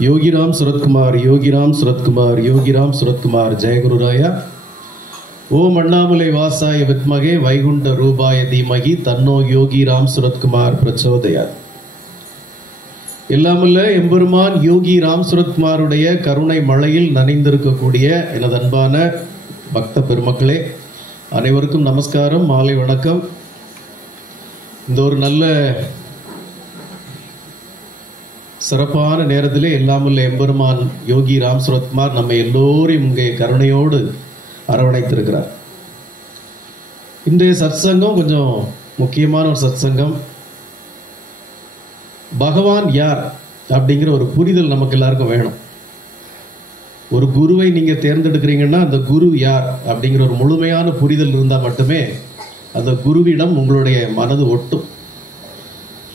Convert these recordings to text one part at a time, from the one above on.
योगीराम सुरत्कुमार योगीराम सुरत्कुमार योगीराम सुरत्कुमार जय गुरुराया ओम अण्णामलै वासाय विद्महे वैकुण्ठ रूपाय धीमहि तन्नो योगीराम सुरत्कुमार प्रचोदयात् எல்லாமல்ல எம்பெருமான் யோகி ராம் சுரத்குமாருடைய கருணை மழையில் நனைந்திருக்கக்கூடிய எனது அன்பான பக்த பெருமக்களே அனைவருக்கும் நமஸ்காரம், மாலை வணக்கம். இந்த ஒரு நல்ல சிறப்பான நேரத்திலே எல்லாமல்ல எம்பெருமான் யோகி ராம் சுரத்குமார் நம்ம எல்லோரையும் இங்கே கருணையோடு அரவணைத்திருக்கிறார். இன்றைய சத்சங்கம் கொஞ்சம் முக்கியமான ஒரு சத்சங்கம். பகவான் யார் அப்படிங்கிற ஒரு புரிதல் நமக்கு எல்லாருக்கும் வேணும். ஒரு குருவை நீங்க தேர்ந்தெடுக்கிறீங்கன்னா அந்த குரு யார் அப்படிங்கிற ஒரு முழுமையான புரிதல் இருந்தால் மட்டுமே அந்த குருவிடம் உங்களுடைய மனது ஒட்டும்.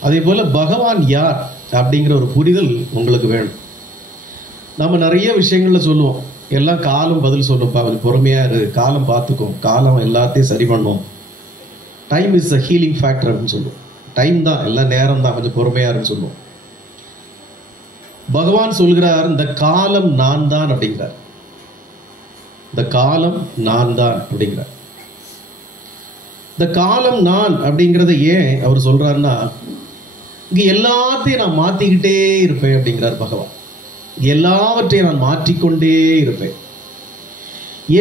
அதே போல பகவான் யார் அப்படிங்கிற ஒரு புரிதல் உங்களுக்கு வேணும். நம்ம நிறைய விஷயங்கள்ல சொல்லுவோம், எல்லாம் காலம் பதில் சொல்லும்ப்பா, கொஞ்சம் பொறுமையா இரு, காலம் பார்த்துக்கும், காலம் எல்லாத்தையும் சரி பண்ணும், time is a healing factor அப்படின்னு சொல்லுவோம். டைம் தான், எல்லாம் நேரம் தான், கொஞ்சம் பொறுமையா இருக்குன்னு சொல்லுவோம். பகவான் சொல்கிறார், இந்த காலம் நான் தான் அப்படிங்கிறார். இந்த காலம் நான் தான் அப்படிங்கிறார். இந்த காலம் நான் அப்படிங்கிறத ஏன் அவர் சொல்றாருன்னா, இங்க எல்லாத்தையும் நான் மாத்திக்கிட்டே இருப்பேன் அப்படிங்கிறார் பகவான். எல்லாவற்றையும் நான் மாற்றிக்கொண்டே இருப்பேன்.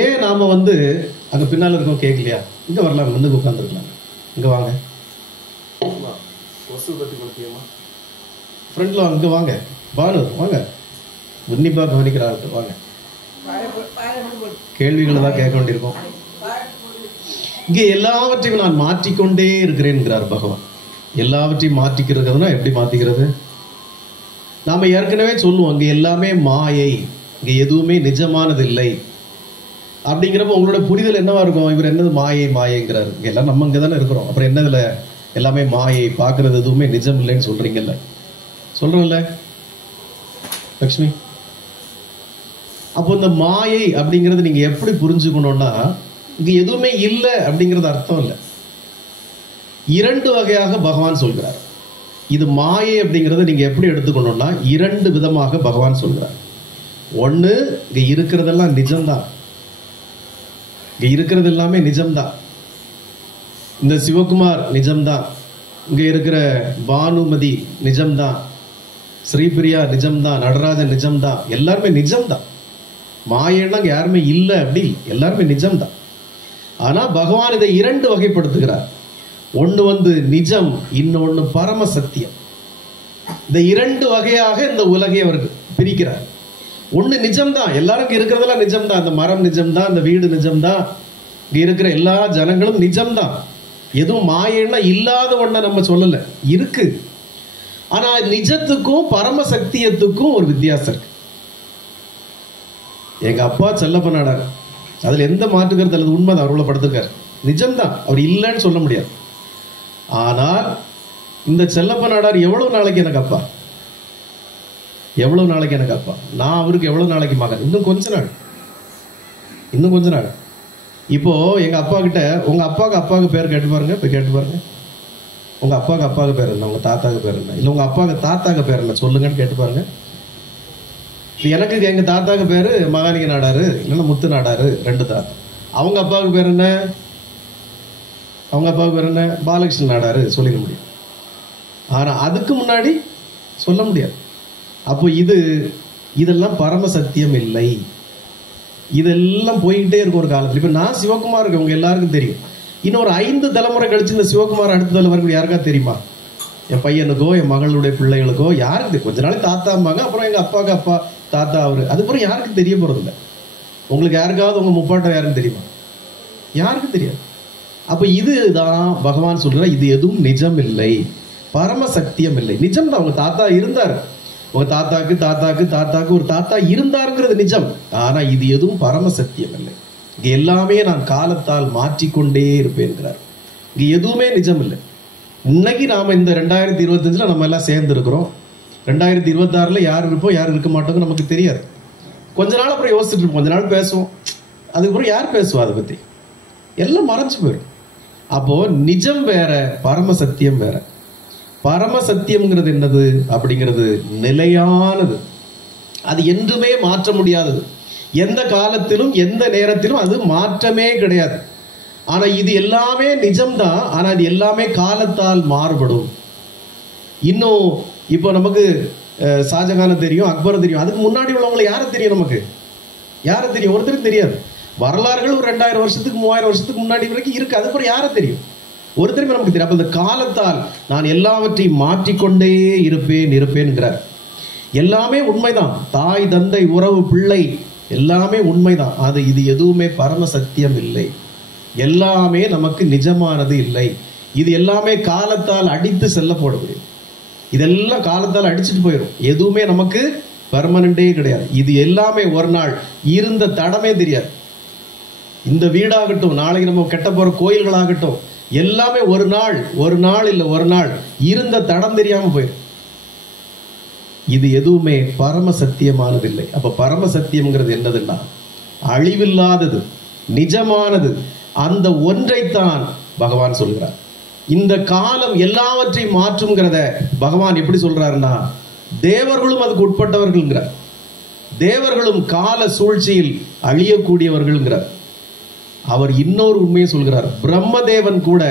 ஏன் நாம அங்க பின்னால இருக்கோம் கேட்கலையா? இங்க வரலாம், வந்து உட்காந்துருக்கலாம். இங்க வாங்க, ஃப்ரெண்ட்ல அங்க வாங்க, பானு வாங்க, உன்னிப்பா கவனிக்கிறாரு வாங்க. கேள்விகளை தான் கேட்க வேண்டியிருக்கோம். இங்கே எல்லாவற்றையும் நான் மாற்றிக்கொண்டே இருக்கிறேன்கிறார் பகவான். எல்லாவற்றையும் மாற்றிக்கிறதுனா எப்படி மாத்திக்கிறது? நாம ஏற்கனவே சொல்லுவோம், இங்க எல்லாமே மாயை, இங்க எதுவுமே நிஜமானது இல்லை அப்படிங்கிறப்ப உங்களோட புரிதல் என்னவா இருக்கும்? இவர் என்னது மாயை மாயைங்கிறாரு. இங்க எல்லாம் நம்ம இங்க தானே இருக்கிறோம், அப்புறம் என்னதுல எல்லாமே மாயை, பார்க்கறது எதுவுமே நிஜம் இல்லைன்னு சொல்றீங்கல்ல, சொல்றோம்ல லக்ஷ்மி? அப்போ இந்த மாயை அப்படிங்கறது நீங்க எப்படி புரிஞ்சுக்கணும்னா, இங்க எதுவுமே இல்லை அப்படிங்கிறது அர்த்தம் இல்லை. இரண்டு வகையாக பகவான் சொல்கிறார். இது மாயை அப்படிங்கறத நீங்க எப்படி எடுத்துக்கணும்னா, இரண்டு விதமாக பகவான் சொல்கிறார். ஒண்ணு, இங்க இருக்கிறதெல்லாம் நிஜம்தான், இங்க இருக்கிறது எல்லாமே நிஜம்தான். இந்த சிவகுமார் நிஜம்தான், இங்க இருக்கிற பானுமதி நிஜம்தான், ஸ்ரீபிரியா நிஜம்தான், நடராஜன் நிஜம்தான், எல்லாருமே நிஜம்தான். மாயன்னா யாருமே இல்லை அப்படி, எல்லாருமே நிஜம்தான். ஆனா பகவான் இதை இரண்டு வகைப்படுத்துகிறார். ஒண்ணு நிஜம், இன்னொன்னு பரம சத்தியம். இந்த இரண்டு வகையாக இந்த உலகை அவர் பிரிக்கிறார். ஒண்ணு நிஜம்தான், எல்லாருக்கும் இருக்கிறதெல்லாம் நிஜம்தான். அந்த மரம் நிஜம்தான், அந்த வீடு நிஜம்தான், இங்க இருக்கிற எல்லா ஜனங்களும் நிஜம்தான். எதுவும் மாயன்னா இல்லாத ஒண்ண நம்ம சொல்லல, இருக்கு. ஆனா நிஜத்துக்கும் பரம சத்தியத்துக்கும் ஒரு வித்தியாசம் இருக்கு. எங்க அப்பா செல்லப்பனாடார், அதுல எந்த மாற்றுக்கிறது அல்லது உண்மைதான், அவரோட படுத்துக்கார், நிஜம்தான், அவர் இல்லைன்னு சொல்ல முடியாது. ஆனால் இந்த செல்லப்பனாடார் எவ்வளவு நாளைக்கு எனக்கு அப்பா, எவ்வளவு நாளைக்கு எனக்கு அப்பா, நான் அவருக்கு எவ்வளவு நாளைக்கு மகன், இன்னும் கொஞ்ச நாள், இன்னும் கொஞ்ச நாள். இப்போ எங்க அப்பா கிட்ட உங்க அப்பாவுக்கு பேர் கேட்டு பாருங்க, இப்ப கேட்டு பாருங்க, உங்க அப்பாவுக்கு பேர் என்ன, உங்க தாத்தாக்கு பேர் என்ன, இல்ல உங்க தாத்தாக்கு பேர் என்ன சொல்லுங்கன்னு கேட்டு பாருங்க. எனக்கு எங்க தாத்தாக்கு பேரு மகாலிங்க நாடாரு, இல்லைன்னா முத்து நாடாரு, ரெண்டு தாத்தா. அவங்க அப்பாவுக்கு பேர் என்ன, அவங்க அப்பாவுக்கு பேர் என்ன, பாலகிருஷ்ணன் நாடாரு சொல்லிக்க முடியும். ஆனா அதுக்கு முன்னாடி சொல்ல முடியாது. அப்போ இதெல்லாம் பரம சத்தியம் இல்லை. இதெல்லாம் போய்கிட்டே இருக்கும் ஒரு காலத்துல. இப்ப நான் சிவகுமாருக்கு உங்க எல்லாருக்கும் தெரியும். இன்னொரு 5 தலைமுறை கழிச்சு இந்த சிவகுமார் அடுத்த தலைமுறை யாருக்கா தெரியுமா? என் பையனுக்கோ என் மகளுடைய பிள்ளைகளுக்கோ யாருக்கு? கொஞ்ச நாள் தாத்தாம்பாங்க, அப்புறம் எங்க அப்பாவுக்கு அப்பா தாத்தா அவரு, அதுக்கப்புறம் யாருக்கும் தெரிய போறது இல்லை. உங்களுக்கு யாருக்காவது உங்க முப்பாட்டம் யாருன்னு தெரியுமா? யாருக்கும் தெரியாது. அப்ப இதுதான் பகவான் சொல்ற, இது எதுவும் நிஜம் இல்லை, பரம சத்தியம் இல்லை. நிஜம் தான், உங்க தாத்தா இருந்தார், உங்க தாத்தாக்கு ஒரு தாத்தா இருந்தாருங்கிறது நிஜம். ஆனா இது எதுவும் பரம சத்தியம் இல்லை. இங்க எல்லாமே நான் காலத்தால் மாற்றிக்கொண்டே இருப்பேன்கிறார். இங்க எதுவுமே நிஜம் இல்லை. இன்னைக்கு நாம இந்த 2025 நம்ம எல்லாம் சேர்ந்து இருக்கிறோம். 2026 யார் இருப்போம் யார் இருக்க மாட்டோம் நமக்கு தெரியாது. கொஞ்ச நாள் அப்புறம் யோசிச்சுட்டு இருப்போம், கொஞ்ச நாள் பேசுவோம், அதுக்கப்புறம் யார் பேசுவா அதை பத்தி, எல்லாம் மறைஞ்சு போயிடும். அப்போ நிஜம் வேற, பரம சத்தியம் வேற. பரம சத்தியம்ங்கிறது என்னது அப்படிங்கிறது நிலையானது, அது என்றுமே மாற்ற முடியாதது. எந்த காலத்திலும் எந்த நேரத்திலும் அது மாற்றமே கிடையாது. ஆனா இது எல்லாமே நிஜம்தான். ஆனா இது எல்லாமே காலத்தால் மாறுபடும். இன்னும் இப்போ நமக்கு ஷாஜகானை தெரியும், அக்பர் தெரியும். அதுக்கு முன்னாடி உள்ளவங்களை யாரை தெரியும்? நமக்கு யாரை தெரியும்? ஒருத்தருக்கு தெரியாது. வரலாறுகள் ஒரு 2000 வருஷத்துக்கு 3000 வருஷத்துக்கு முன்னாடி வரைக்கும் இருக்கு. அதுக்கப்புறம் யாரை தெரியும்? ஒருத்தருமே நமக்கு தெரியும். அப்ப இந்த காலத்தால் நான் எல்லாவற்றையும் மாற்றிக்கொண்டே இருப்பேன்ங்கிறார். எல்லாமே உண்மைதான். தாய், தந்தை, உறவு, பிள்ளை எல்லாமே உண்மைதான். இது எதுவுமே பரம சத்தியம் இல்லை. எல்லாமே நமக்கு நிஜமானது இல்லை. இது எல்லாமே காலத்தால் அடித்து செல்ல போடக்கூடிய, இதெல்லாம் காலத்தால் அடிச்சுட்டு போயிடும். எதுவுமே நமக்கு பெர்மனண்டே கிடையாது. இது எல்லாமே ஒரு நாள் இருந்த தடமே தெரியாது. இந்த வீடாகட்டும், நாளைக்கு நம்ம கெட்ட போற கோயில்களாகட்டும், எல்லாமே ஒரு நாள் இருந்த தடம் தெரியாம போயிடும். இது எதுவுமே பரம சத்தியமானது இல்லை. அப்ப பரம சத்தியம்ங்கிறது என்னதுன்னா அழிவில்லாதது, நிஜமானது. அந்த ஒன்றைத்தான் பகவான் சொல்கிறார். இந்த காலம் எல்லாவற்றையும் மாற்றும்ங்கிறத பகவான் எப்படி சொல்றாருன்னா, தேவர்களும் அதுக்கு உட்பட்டவர்கள்ங்கிறார். தேவர்களும் கால சூழ்ச்சியில் அழியக்கூடியவர்கள்ங்கிறார். அவர் இன்னொரு உண்மையை சொல்கிறார். பிரம்மதேவன் கூட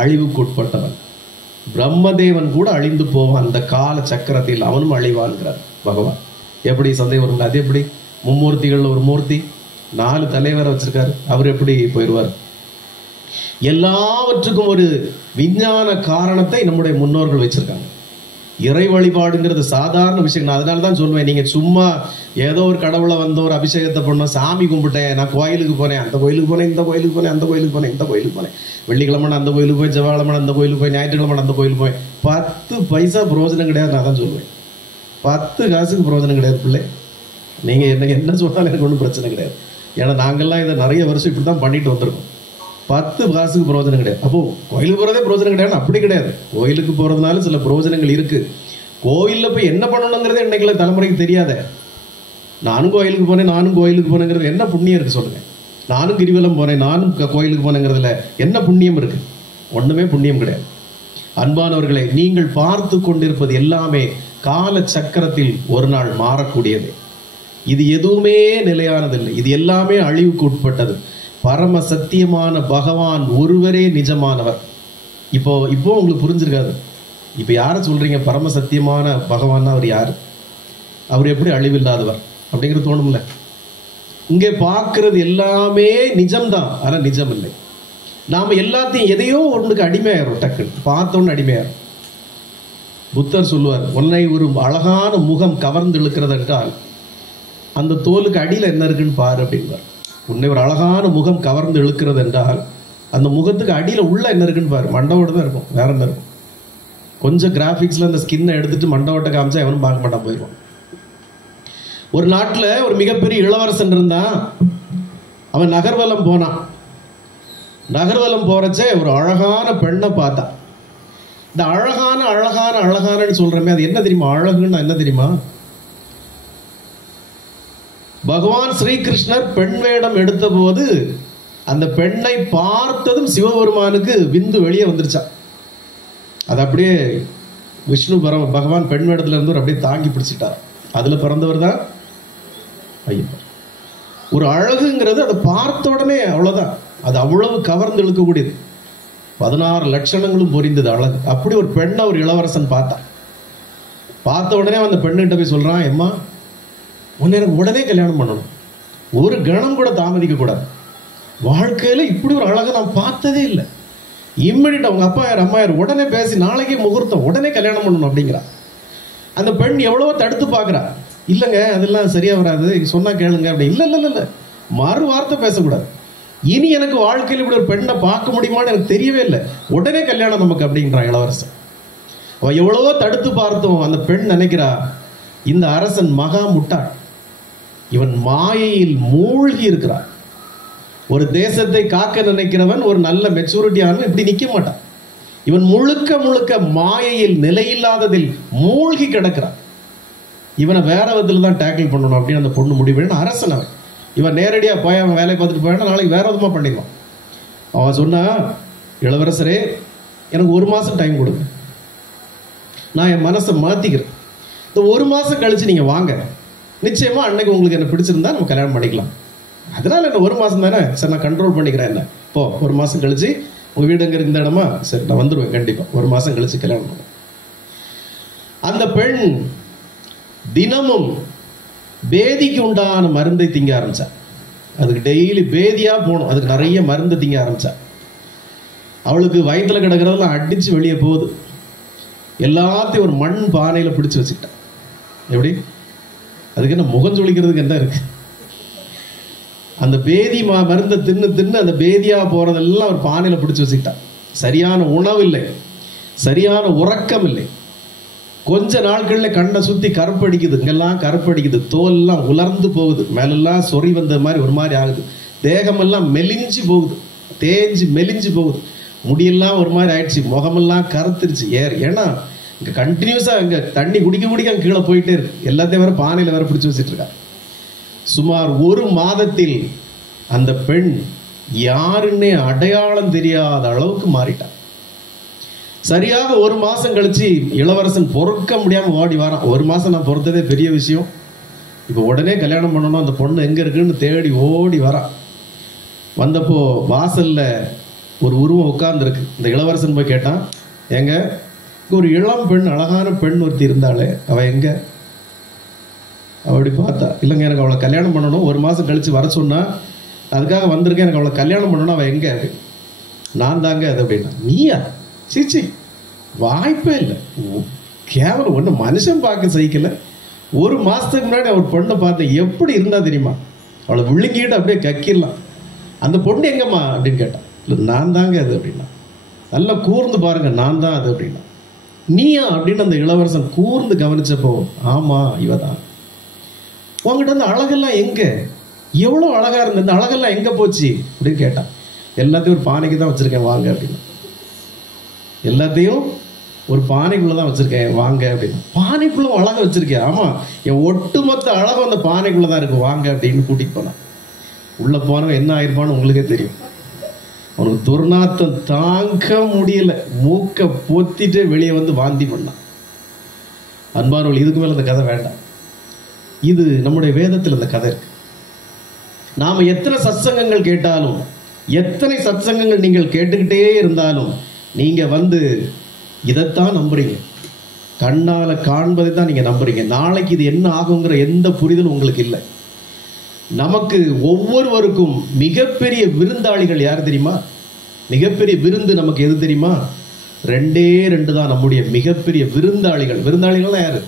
அழிவுக்கு உட்பட்டவன். பிரம்மதேவன் கூட அழிந்து போவான். அந்த கால சக்கரத்தில் அவனும் அழிவான்கிறார் பகவான். எப்படி சந்தேகம் வருங்க? அது எப்படி? மும்மூர்த்திகள் ஒரு மூர்த்தி 4 தலைவரை வச்சிருக்காரு, அவர் எப்படி போயிடுவார்? எல்லாவற்றுக்கும் ஒரு விஞ்ஞான காரணத்தை நம்முடைய முன்னோர்கள் வச்சிருக்காங்க. இறை வழிபாடுங்கிறது சாதாரண விஷயம். நான் அதனால தான் சொல்லுவேன், நீங்க சும்மா ஏதோ ஒரு கடவுளை வந்த ஒரு அபிஷேகத்தை பண்ண, சாமி கும்பிட்டேன், நான் கோயிலுக்கு போனேன், அந்த கோயிலுக்கு போனேன், இந்த கோயிலுக்கு போனேன், அந்த கோயிலுக்கு போனேன், இந்த கோயிலுக்கு போனேன், வெள்ளிக்கிழமை அந்த கோயிலுக்கு போய், செவ்வாய்க்கிழமை அந்த கோயிலுக்கு போய், ஞாயிற்றுக்கிழமை அந்த கோயிலுக்கு போய், 10 பைசா பிரயோஜனம் கிடையாது. நான் தான் சொல்லுவேன், 10 காசுக்கு பிரயோஜனம் கிடையாது பிள்ளை. நீங்க என்ன சொன்னாலும் எனக்கு ஒன்றும் பிரச்சனை கிடையாது. ஏன்னா நாங்கள்லாம் இதை நிறைய வருஷம் இப்படி தான் பண்ணிட்டு வந்திருக்கோம். 10 காசுக்கு பிரயோஜனம் கிடையாது. அப்போ கோயிலுக்கு போறதே பிரயோஜனம் கிடையாது அப்படி கிடையாது. கோயிலுக்கு போறதுனால சில பிரயோஜனங்கள் இருக்கு. கோயில்ல போய் என்ன பண்ணணுங்கிறது இன்னைக்குள்ள தலைமுறைக்கு தெரியாத. நானும் கோயிலுக்கு போனேங்கிறது என்ன புண்ணியம் இருக்கு சொல்லுங்க? நானும் கிரிவலம் போனேன், நானும் கோயிலுக்கு போனேங்கிறதுல என்ன புண்ணியம் இருக்கு? ஒண்ணுமே புண்ணியம் கிடையாது. அன்பானவர்களை, நீங்கள் பார்த்து கொண்டிருப்பது எல்லாமே கால சக்கரத்தில் ஒரு நாள் மாறக்கூடியது. இது எதுவுமே நிலையானதில்லை. இது எல்லாமே அழிவுக்கு உட்பட்டது. பரம சத்தியமான பகவான் ஒருவரே நிஜமானவர். இப்போ உங்களுக்கு புரிஞ்சிருக்காது. இப்போ யாரை சொல்றீங்க பரம சத்தியமான பகவான்? அவர் யாரு? அவர் எப்படி அழிவில்லாதவர் அப்படிங்கிறது தோணும்ல? இங்கே பார்க்கிறது எல்லாமே நிஜம்தான், ஆனா நிஜம் இல்லை. நாம எல்லாத்தையும் எதையோ ஒன்றுக்கு அடிமையாயிரும். டக்குன்னு பார்த்தோன்னு அடிமையாயிரும். புத்தர் சொல்லுவார், உன்னை ஒரு அழகான முகம் கவர்ந்து இழுக்கிறது என்றால் அந்த தோலுக்கு அடியில் என்ன இருக்குன்னு பாரு அப்படின்பார். உன்னை ஒரு அழகான முகம் கவர்ந்து இழுக்கிறது என்றால் அந்த முகத்துக்கு அடியில் உள்ள என்ன இருக்குன்னு பாரு. மண்டவோட தான் இருக்கும், வேற என்ன இருக்கும்? கொஞ்சம் கிராஃபிக்ஸ்ல அந்த ஸ்கின்னை எடுத்துட்டு மண்டவோட்ட காமிச்சா எவனும் பார்க்க மாட்டான், போயிடுவான். ஒரு நாட்டில் ஒரு மிகப்பெரிய இளவரசன் இருந்தான். அவன் நகர்வலம் போனான். நகர்வலம் போறச்சே ஒரு அழகான பெண்ணை பார்த்தான். இந்த அழகானன்னு சொல்றமே, அது என்ன தெரியுமா? அழகுன்னு என்ன தெரியுமா? பகவான் ஸ்ரீகிருஷ்ணர் பெண் வேடம் எடுத்த போது அந்த பெண்ணை பார்த்ததும் சிவபெருமானுக்கு விந்து வெளியே வந்துருச்சான். அது அப்படியே விஷ்ணு பகவான் பெண் வேடத்துல இருந்து அப்படியே தாங்கி பிடிச்சிட்டார். அதுல பிறந்தவர் தான் ஐயப்பன். ஒரு அழகுங்கிறது அதை பார்த்த உடனே அவ்வளவுதான், அது அவ்வளவு கவர்ந்து இழுக்கக்கூடியது. 16 லட்சணங்களும் பொரிந்தது அழகு. அப்படி ஒரு பெண்ணை ஒரு இளவரசன் பார்த்தான். பார்த்த உடனே அந்த பெண்ணுகிட்ட போய் சொல்றான், எம்மா உன்னை எனக்கு உடனே கல்யாணம் பண்ணணும், ஒரு கணம் கூட தாமதிக்க கூடாது. வாழ்க்கையில இப்படி ஒரு அழகை நான் பார்த்ததே இல்லை. இம்மிடியா அவங்க அப்பா யார் அம்மா யார் உடனே பேசி நாளைக்கே முகூர்த்தம், உடனே கல்யாணம் பண்ணணும் அப்படிங்கிறா. அந்த பெண் எவ்வளவோ தடுத்து பார்க்குறா. இல்லைங்க அதெல்லாம் சரியா வராது, சொன்னா கேளுங்க அப்படி. இல்ல மறு வார்த்தை பேசக்கூடாது. இனி எனக்கு வாழ்க்கையில் இப்படி ஒரு பெண்ணை பார்க்க முடியுமான்னு எனக்கு தெரியவே இல்லை, உடனே கல்யாணம் நமக்கு அப்படின்றான் இளவரசன். அவ எவ்வளவோ தடுத்து பார்த்தோம். அந்த பெண் நினைக்கிறா, இந்த அரசன் மகா முட்டாள், இவன் மாயையில் மூழ்கி இருக்கிறான். ஒரு தேசத்தை காக்க நினைக்கிறவன், ஒரு நல்ல மெச்சூரிட்டியான இப்படி நிக்க மாட்டான். இவன் முழுக்க மாயையில் நிலையில்லாததில் மூழ்கி கிடக்கிறான். இவனை வேற விதத்துல தான் டேக்கிள் பண்ணணும் அப்படின்னு அந்த பொண்ணு முடிவு. அரசன் அவன், இவன் நேரடியா போய் அவன் வேலையை பார்த்துட்டு போயினா நாளைக்கு வேற விதமா பண்ணிடுவான். அவன் சொன்னா, இளவரசரே எனக்கு 1 மாசம் டைம் கொடுங்க, நான் என் மனசை மாத்திக்கிறேன். இந்த 1 மாசம் கழிச்சு நீங்க வாங்க, நிச்சயமா அன்னைக்கு உங்களுக்கு என்ன பிடிச்சிருந்தா நம்ம கல்யாணம் பண்ணிக்கலாம். அதனால என்ன 1 மாசம் தானே, சரி நான் கண்ட்ரோல் பண்ணிக்கிறேன், என்ன இப்போ 1 மாசம் கழிச்சு உங்க வீடு எங்க இருந்த இடமா, சரி நான் வந்துடுவேன் கண்டிப்பா, 1 மாசம் கழிச்சு கல்யாணம் பண்ணுவேன். அந்த பெண் தினமும் பேதிக்கு உண்டான மருந்தை திங்க ஆரம்பிச்சா. அதுக்கு டெய்லி பேதியா போகணும், அதுக்கு நிறைய மருந்து திங்க ஆரம்பிச்சா. அவளுக்கு வயிற்றுல கிடக்கிறதெல்லாம் அடிச்சு வெளியே போகுது. எல்லாத்தையும் ஒரு மண் பானையில பிடிச்சு வச்சுக்கிட்டான். எப்படி? அதுக்கு என்ன முகம் சொலிக்கிறதுக்கு என்ன இருக்கு? அந்த பேதி மருந்தை தின்னு தின்னு அந்த பேதியா போறதெல்லாம் ஒரு பானையில பிடிச்சு வச்சுக்கிட்டான். சரியான உணவு இல்லை, சரியான உறக்கம் இல்லை. கொஞ்ச நாட்கள்ல கண்ணை சுத்தி கருப்படிக்குது, இங்கெல்லாம் கருப்படிக்குது, தோல் எல்லாம் உலர்ந்து போகுது, மேலெல்லாம் சொறி வந்த மாதிரி ஒரு மாதிரி ஆகுது, தேகமெல்லாம் மெலிஞ்சு போகுது, தேஞ்சு மெலிஞ்சு போகுது, முடியெல்லாம் ஒரு மாதிரி ஆயிடுச்சு, முகமெல்லாம் கருத்துருச்சு. ஏன்னா இங்க கண்டினியூஸா இங்க தண்ணி குடிக்க குடிக்க கீழே போயிட்டே இருக்கு. எல்லாத்தையும் வேற பானையில வேற பிடிச்சு வச்சுட்டு இருக்கா. சுமார் 1 மாதத்தில் அந்த பெண் யாருன்னே அடையாளம் தெரியாத அளவுக்கு மாறிட்டான். சரியாக 1 மாசம் கழிச்சு இளவரசன் பொறுக்க முடியாம ஓடி வரான். 1 மாசம் நான் பொறுத்ததே பெரிய விஷயம், இப்ப உடனே கல்யாணம் பண்ணணும், அந்த பொண்ணு எங்க இருக்குன்னு தேடி ஓடி வரான். வந்தப்போ வாசல்ல ஒரு உருவம் உட்கார்ந்து இருக்கு. இந்த இளவரசன் போய் கேட்டான், எங்க ஒரு இளம் பெண், அழகான பெண் ஒருத்தி இருந்தாலே, அவ எங்க? அப்படி பார்த்தா, இல்லைங்க எனக்கு அவளை கல்யாணம் பண்ணணும், 1 மாசம் கழிச்சு வர சொன்னா, அதுக்காக வந்திருக்கேன், எனக்கு அவளை கல்யாணம் பண்ணணும், அவ எங்க? நான் தாங்க அது. அப்படின்னா, நீயா? சீச்சி, வாய்ப்பே இல்லை, கேவலம், ஒன்று மனுஷன் பார்க்க சகிக்கல. 1 மாசத்துக்கு முன்னாடி அவர் பொண்ணை பார்த்தேன், எப்படி இருந்தா தெரியுமா? அவளை விழுங்கிட்டு அப்படியே கக்கிடலாம். அந்த பொண்ணு எங்கம்மா அப்படின்னு கேட்டான். இல்லை நான் தாங்க அது அப்படின்னா. நல்லா கூர்ந்து பாருங்க, நான் தான் அது அப்படின்னா. நீயா அப்படின்னு அந்த இளவரசன் கூர்ந்து கவனிச்சப்போ, ஆமா இவ தான். உங்ககிட்ட அந்த அழகெல்லாம் எங்க? எவ்வளோ அழகா இருந்த இந்த அழகெல்லாம் எங்க போச்சு அப்படின்னு கேட்டான். எல்லாத்தையும் ஒரு பானைக்கு தான் வச்சிருக்கேன் வாங்க அப்படின்னு. எல்லாத்தையும் ஒரு பானைக்குள்ள தான் வச்சிருக்கேன் வாங்க அப்படின்னு. பானைக்குள்ள அழகா வச்சிருக்கேன்? ஆமா, என் ஒட்டுமொத்த அழகம் அந்த பானைக்குள்ள தான் இருக்கு வாங்க அப்படின்னு கூட்டிட்டு போனான். உள்ள போனவன் என்ன ஆயிருப்பான்னு உங்களுக்கே தெரியும். அவனுக்கு துர்நாத்தம் தாங்க முடியல, மூக்க பொத்திட்டு வெளியே வந்து வாந்தி பண்ணான். அன்பானவர்கள், இதுக்கு மேல இந்த கதை வேண்டாம். இது நம்முடைய வேதத்தில் இந்த கதை இருக்கு. நாம எத்தனை சத்சங்கங்கள் கேட்டாலும், எத்தனை சத்சங்கங்கள் நீங்கள் கேட்டுக்கிட்டே இருந்தாலும், நீங்க வந்து இதைத்தான் நம்புறீங்க, கண்ணால காண்பதை தான் நீங்க நம்புறீங்க. நாளைக்கு இது என்ன ஆகுங்கிற எந்த புரிதலும் உங்களுக்கு இல்லை. நமக்கு ஒவ்வொருவருக்கும் மிகப்பெரிய விருந்தாளிகள் யார் தெரியுமா? மிகப்பெரிய விருந்து நமக்கு எது தெரியுமா? 2 தான் நம்முடைய மிகப்பெரிய விருந்தாளிகள். விருந்தாளிகள்லாம் யாரு?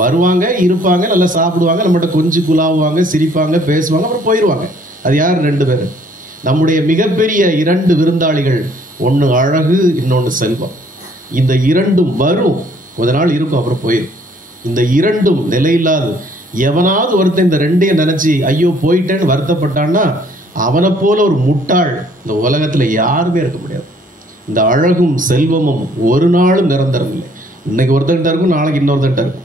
வருவாங்க, இருப்பாங்க, நல்லா சாப்பிடுவாங்க, நம்மகிட்ட கொஞ்சம் குலாவுவாங்க, சிரிப்பாங்க, பேசுவாங்க, அப்புறம் போயிடுவாங்க. அது யார்? 2 பேர். நம்முடைய மிகப்பெரிய 2 விருந்தாளிகள், ஒன்று அழகு, இன்னொன்று செல்வம். இந்த 2ம் வரும், கொஞ்ச நாள் இருக்கும், அப்புறம் போயிடும். இந்த 2ம் நிலையில்லாது. எவனாவது ஒருத்தன் இந்த 2ஐயும் நினைச்சு ஐயோ போயிட்டேன்னு வருத்தப்பட்டான்னா, அவனை போல ஒரு முட்டாள் இந்த உலகத்துல யாருமே இருக்க முடியாது. இந்த அழகும் செல்வமும் ஒரு நாளும் நிரந்தரம் இல்லை. இன்னைக்கு ஒருத்தர்கிட்ட இருக்கும், நாளைக்கு இன்னொருத்தர்கிட்ட இருக்கும்.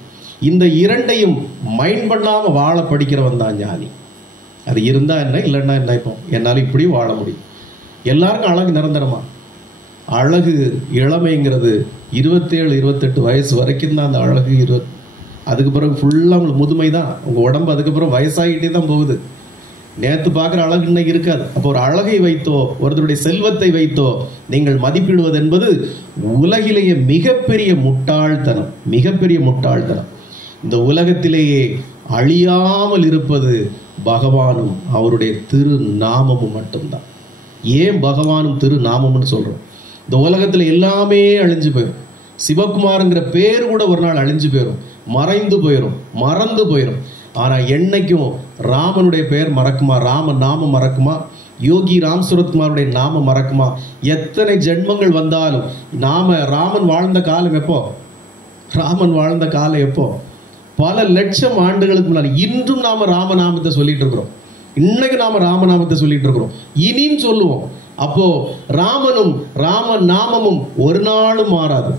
இந்த 2ஐயும் மைண்ட் பண்ணாம வாழ படிக்கிறவன் தான் ஞானி. அது இருந்தா என்ன, இல்லைன்னா என்ன? இப்போ என்னால இப்படியும் வாழ முடியும். எல்லாருக்கும் அழகு நிரந்தரமா? அழகு இளமைங்கிறது 27, 28 வயசு வரைக்கும் தான் அந்த அழகு. அதுக்கு பிறகு ஃபுல்லா உங்களுக்கு முதுமை தான். உங்க உடம்பு அதுக்கப்புறம் வயசாகிட்டே தான் போகுது. நேற்று பார்க்குற அழகு இன்னைக்கு இருக்காது. அப்போ ஒரு அழகை வைத்தோ, ஒருத்தருடைய செல்வத்தை வைத்தோ நீங்கள் மதிப்பிடுவது என்பது உலகிலேயே மிகப்பெரிய முட்டாள்தனம், மிகப்பெரிய முட்டாள்தனம். இந்த உலகத்திலேயே அழியாமல் இருப்பது பகவானும் அவருடைய திரு நாமமும் மட்டும்தான். ஏன் பகவானும் திரு நாமம்னு சொல்றோம்? இந்த உலகத்துல எல்லாமே அழிஞ்சு போயிடும். சிவகுமார்ங்கிற பேர் கூட ஒரு நாள் அழிஞ்சு போயிடும், மறைந்து போயிடும், மறந்து போயிடும். ஆனா என்னைக்கும் ராமனுடைய பெயர் மறக்குமா? ராம நாமம் மறக்குமா? யோகி ராம் சுரத்குமாருடைய நாமம் மறக்குமா? எத்தனை ஜென்மங்கள் வந்தாலும் ராமன் வாழ்ந்த காலம் எப்போ? ராமன் வாழ்ந்த காலம் எப்போ? பல லட்சம் ஆண்டுகளுக்கு முன்னாடி. இன்றும் நாம ராமநாமத்தை சொல்லிட்டு இருக்கிறோம். இன்னைக்கு நாம ராமநாமத்தை சொல்லிட்டு இருக்கிறோம், இனியும் சொல்லுவோம். அப்போ ராமனும் ராம நாமமும் ஒரு நாளும் மாறாது.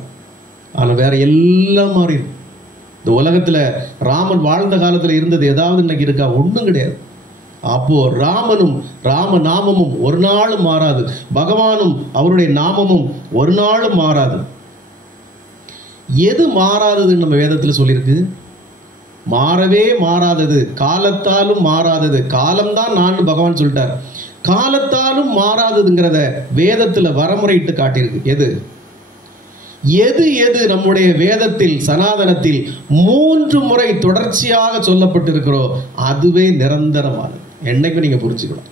ஆனா வேற எல்லாம் மாறிடும். இந்த உலகத்துல ராமன் வாழ்ந்த காலத்துல இருந்தது ஏதாவது இன்னைக்கு இருக்கா? ஒண்ணும் கிடையாது. அப்போ ராமனும் ராம நாமமும் ஒரு நாளும் மாறாது. பகவானும் அவருடைய நாமமும் ஒரு நாளும் மாறாது. எது மாறாததுன்னு நம்ம வேதத்துல சொல்லியிருக்கு? மாறவே மாறாதது, காலத்தாலும் மாறாதது. காலம்தான் நான் பகவான் சொல்லிட்டார். காலத்தாலும் மாறாததுங்கிறத வேதத்துல வரமுறையிட்டு காட்டியிருக்கு. எது எது எது நம்முடைய வேதத்தில் சனாதனத்தில் 3 முறை தொடர்ச்சியாக சொல்லப்பட்டிருக்கிறோ அதுவே நிரந்தரமானது. என்னைக்கும் நீங்க புரிஞ்சுக்கணும்.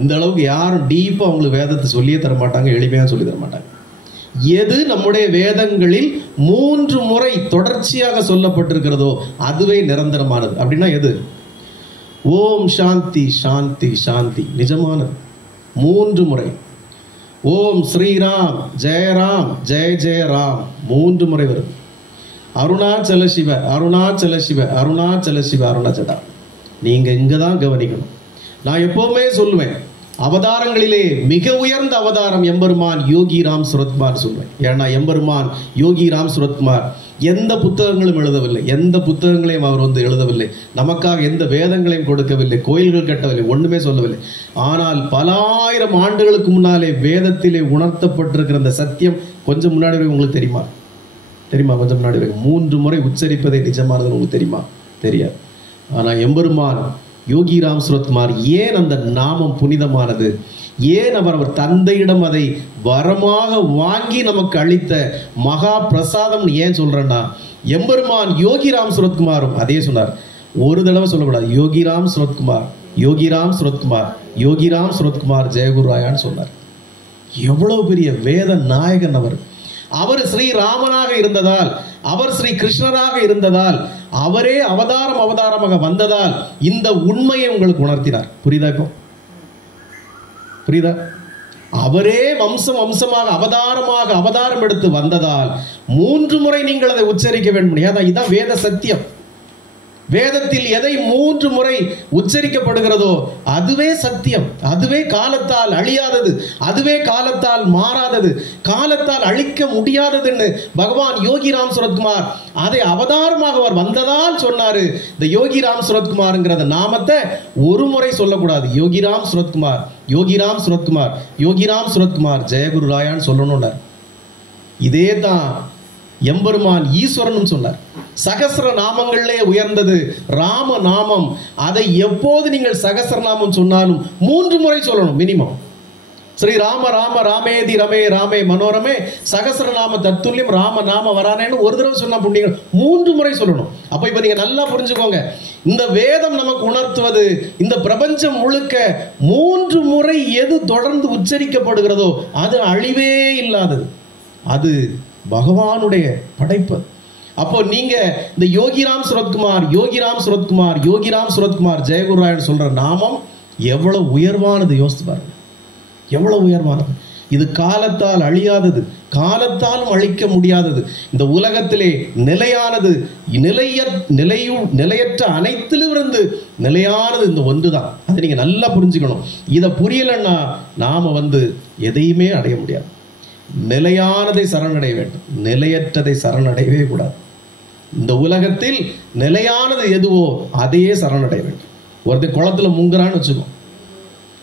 இந்த அளவுக்கு யாரும் டீப்பா அவங்களுக்கு வேதத்தை சொல்லியே தர மாட்டாங்க, எளிமையா சொல்லி தர மாட்டாங்க. எது நம்முடைய வேதங்களில் 3 முறை தொடர்ச்சியாக சொல்லப்பட்டிருக்கிறதோ அதுவே நிரந்தரமானது. அப்படின்னா எது? ஓம் சாந்தி சாந்தி சாந்தி நிஜமானது 3 முறை. ஓம் ஸ்ரீராம் ஜெயராம் ஜெய ஜெயராம் 3 முறை வருது. அருணாச்சல சிவ அருணாச்சல சிவ அருணாச்சல சிவ அருணாச்சலா. நீங்க இங்கதான் கவனிக்கணும். நான் எப்பவுமே சொல்லுவேன், அவதாரங்களிலே மிக உயர்ந்த அவதாரம் எம்பெருமான் யோகி ராம் சுரத்குமார் சொல்வேன். ஏன்னா எம்பெருமான் யோகி ராம் சுரத்குமார் எந்த புத்தகங்களும் எழுதவில்லை, எந்த புத்தகங்களையும் அவர் எழுதவில்லை, நமக்காக எந்த வேதங்களையும் கொடுக்கவில்லை, கோயில்கள் கட்டவில்லை, ஒண்ணுமே சொல்லவில்லை. ஆனால் பல ஆயிரம் ஆண்டுகளுக்கு முன்னாலே வேதத்திலே உணர்த்தப்பட்டிருக்கிற அந்த சத்தியம் கொஞ்சம் முன்னாடி உங்களுக்கு தெரியுமா? கொஞ்சம் முன்னாடி 3 முறை உச்சரிப்பதே நிஜமானது உங்களுக்கு தெரியுமா? தெரியாது. ஆனா எம்பெருமான் யோகி ராம் சுரத்குமார் ஏன் அந்த நாமம் புனிதமானது, ஏன் அவர் தந்தையிடம் அதை வரமாக வாங்கி நமக்கு அளித்த மகா பிரசாதம் ஏன் சொல்றேன்னா, எம்பெருமான் யோகி ராம் சுரத்குமாரும் அதே சொன்னார். ஒரு தடவை சொல்லக்கூடாது, யோகி ராம் சுரத்குமார் யோகி ராம் சுரத்குமார் யோகி ராம் சுரத்குமார் ஜெயகுருராயான்னு சொன்னார். எவ்வளவு பெரிய வேத நாயகன் அவர். அவர் ஸ்ரீ ராமனாக இருந்ததால், அவர் ஸ்ரீ கிருஷ்ணராக இருந்ததால், அவரே அவதாரமாக வந்ததால் இந்த உண்மையை உங்களுக்கு உணர்த்தினார். புரியுதா? இப்போ புரியுதா? அவரே வம்சமாக அவதாரம் எடுத்து வந்ததால் 3 முறை நீங்கள் அதை உச்சரிக்க வேண்டும். ஏன்னா இதுதான் வேத சத்தியம். வேதத்தில் எதை 3 முறை உச்சரிக்கப்படுகிறதோ அதுவே சத்தியம், அதுவே காலத்தால் அழியாதது, அதுவே காலத்தால் மாறாதது, காலத்தால் அழிக்க முடியாததுன்னு பகவான் யோகி ராம் சுரத்குமார் அதை அவதாரமாக அவர் வந்ததால் சொன்னாரு. இந்த யோகி ராம் சுரத்குமார்ங்கிற நாமத்தை ஒரு முறை சொல்லக்கூடாது. யோகி ராம் சுரத்குமார் யோகி ராம் சுரத்குமார் யோகி ராம் சுரத்குமார் ஜெயகுரு ராயான்னு சொல்லணும்னார். இதே தான் எம்பெருமான் ஈஸ்வரனும் சொன்னார். சகஸ்ர நாமங்களிலே உயர்ந்தது ராம நாமம். அதை எப்போது நீங்கள் சகஸ்ர நாமம் சொன்னாலும் 3 முறை சொல்லணும் மினிமம். ஸ்ரீ ராம ராம ராமேதி ரமே ராமே மனோரமே சகஸ்ரநாம தத்துல்யம் ராம நாம வரானேன்னு ஒரு தடவை சொன்னா புண்ணியம் 3 முறை சொல்லணும். அப்ப இப்ப நீங்க நல்லா புரிஞ்சுக்கோங்க, இந்த வேதம் நமக்கு உணர்த்துவது இந்த பிரபஞ்சம் முழுக்க 3 முறை எது தொடர்ந்து உச்சரிக்கப்படுகிறதோ அது அழிவே இல்லாதது, அது பகவானுடைய படைப்பு. அப்போ நீங்க இந்த யோகி ராம் சுரத்குமார் யோகி ராம் சுரத்குமார் யோகி ராம் சுரத்குமார் ஜெயகுருராயன் சொல்ற நாமம் எவ்வளவு உயர்வானது யோசித்து பாருங்க, எவ்வளவு உயர்வானது. இது காலத்தால் அழியாதது, காலத்தாலும் அழிக்க முடியாதது, இந்த உலகத்திலே நிலையானது, நிலையற்ற அனைத்திலிருந்து நிலையானது இந்த ஒன்றுதான். அதை நீங்க நல்லா புரிஞ்சுக்கணும். இதை புரியலன்னா நாம எதையுமே அடைய முடியாது. நிலையானதை சரணடைய வேண்டும், நிலையற்றதை சரணடையவே கூடாது. இந்த உலகத்தில் நிலையானது எதுவோ அதையே சரணடைய வேண்டும். ஒருத்தன் குளத்துல முங்குறான்னு வச்சுக்கோ,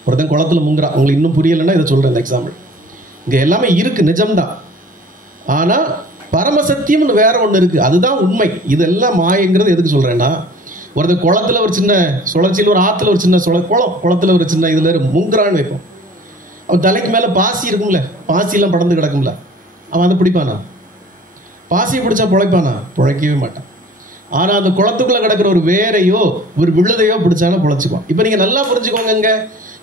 ஒருத்தன் குளத்துல முங்குறான். உங்களுக்கு இன்னும் புரியலன்னா இதை சொல்றேன். இந்த எக்ஸாம்பிள் இங்க எல்லாமே இருக்கு, நிஜம்தான். ஆனா பரமசத்தியம்னு வேற ஒண்ணு இருக்கு, அதுதான் உண்மை. இதெல்லாம் மாயங்கிறது எதுக்கு சொல்றேன்னா, ஒருத்தன் குளத்துல ஒரு சின்ன சுழற்சியில், ஒரு ஆத்துல ஒரு சின்ன குளத்துல ஒரு சின்ன இதுல முங்குறான்னு வைப்போம். அவன் தலைக்கு மேல பாசி இருக்கும்ல, பாசி எல்லாம் படந்து கிடக்கும்ல, அவன் அதை பிடிப்பானா? பாசியை பிடிச்சா பிழைப்பானா? பிழைக்கவே மாட்டான். ஆனா அந்த குளத்துக்குள்ள கிடக்கிற ஒரு வேரையோ ஒரு விழுதையோ பிடிச்சாலும் பிழைச்சுக்குவான். இப்ப நீங்க நல்லா புரிஞ்சுக்கோங்க,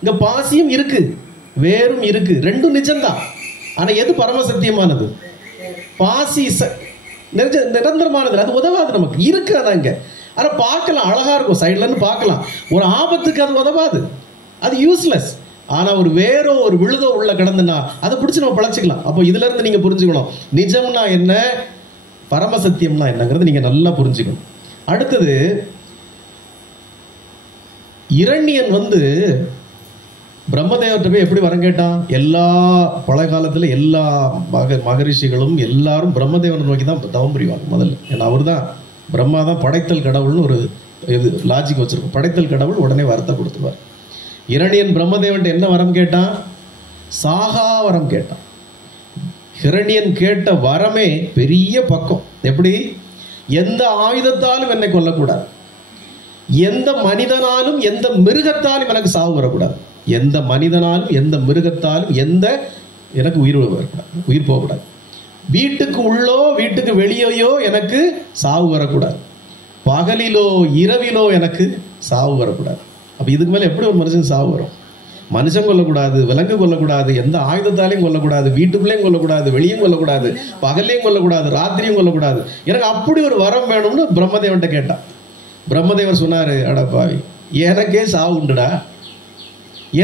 இங்க பாசியும் இருக்கு வேரும் இருக்கு, ரெண்டும் நிஜம்தான். ஆனா எது பரமசத்தியமானது? பாசி நிரந்தரமானது, அது உதவாது நமக்கு. இருக்கு ஆனா இங்க, ஆனா பார்க்கலாம், அழகா இருக்கும், சைட்ல இருந்து பார்க்கலாம். ஒரு ஆபத்துக்கு அது உதவாது, அது யூஸ்லெஸ். ஆனா ஒரு வேரோ ஒரு விழுதோ உள்ள கிடந்துன்னா அதை பிடிச்சி நம்ம பழச்சிக்கலாம். அப்போ இதுல இருந்து நீங்க புரிஞ்சுக்கணும் நிஜம்னா என்ன, பரமசத்தியம்னா என்னங்கிறது நீங்க நல்லா புரிஞ்சுக்கணும். அடுத்தது, இரண்யன் பிரம்மதேவர்கிட்ட போய் எப்படி வரம் கேட்டான்? எல்லா பழைய காலத்துல எல்லா மகரிஷிகளும் எல்லாரும் பிரம்மதேவனை நோக்கி தான் தவம் புரிவாங்க முதல்ல. ஏன்னா அவர் தான் பிரம்மா தான் படைத்தல் கடவுள்னு ஒரு லாஜிக் வச்சிருக்கோம். படைத்தல் கடவுள் உடனே வரத்தை கொடுத்துருவார். இரணியன் பிரம்மதேவன் என்ன வரம் கேட்டான்? சாகா வரம் கேட்டான். ஹிரண்யன் கேட்ட வரமே பெரிய பக்கம். எப்படி? எந்த ஆயுதத்தாலும் என்னை கொல்லக்கூடாது, எந்த மனிதனாலும் எந்த மிருகத்தாலும் எனக்கு சாவு வரக்கூடாது, எந்த மனிதனாலும் எந்த மிருகத்தாலும் எனக்கு உயிர் வரக்கூடாது, உயிர் போகக்கூடாது. வீட்டுக்கு உள்ளோ வீட்டுக்கு வெளியேயோ எனக்கு சாவு வரக்கூடாது, பகலிலோ இரவிலோ எனக்கு சாவு வரக்கூடாது. அப்போ இதுக்கு மேலே எப்படி ஒரு மனுஷன் சாவு வரும்? மனுஷன் கொல்லக்கூடாது, விலங்கு கொல்லக்கூடாது, எந்த ஆயுதத்தாலையும் கொல்லக்கூடாது, வீட்டுக்குள்ளேயும் கொல்லக்கூடாது, வெளியும் கொல்லக்கூடாது, பகல்லையும் கொல்லக்கூடாது, ராத்திரியும் கொல்லக்கூடாது. எனக்கு அப்படி ஒரு வரம் வேணும்னு பிரம்மதேவன்கிட்ட கேட்டான். பிரம்மதேவர் சொன்னாரு, அடப்பாவி, எனக்கே சாவு உண்டுடா,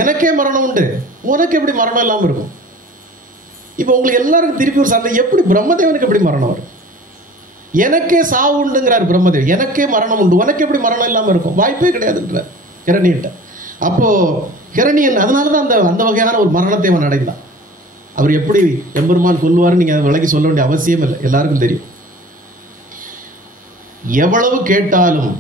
எனக்கே மரணம் உண்டு, உனக்கு எப்படி மரணம் இல்லாமல் இருக்கும்? இப்போ உங்களுக்கு எல்லாருக்கும் திருப்பி ஒரு சண்டை, எப்படி பிரம்மதேவனுக்கு எப்படி மரணம் வரும்? எனக்கே சாவு உண்டுங்கிறார் பிரம்மதேவ், எனக்கே மரணம் உண்டு, உனக்கு எப்படி மரணம் இல்லாமல் இருக்கும்? வாய்ப்பே கிடையாதுன்றார் ஹிரணியன்ட்ட. அப்போ ஹிரணியன் அதனாலதான் அந்த வகையான ஒரு மரணத்தை அவன் அடைந்தான். அவர் எப்படி எம்பெருமான் கொல்லுவார்னு நீங்க அதை விலகி சொல்ல வேண்டிய அவசியம் இல்லை, எல்லாருக்கும் தெரியும். எவ்வளவு கேட்டாலும்,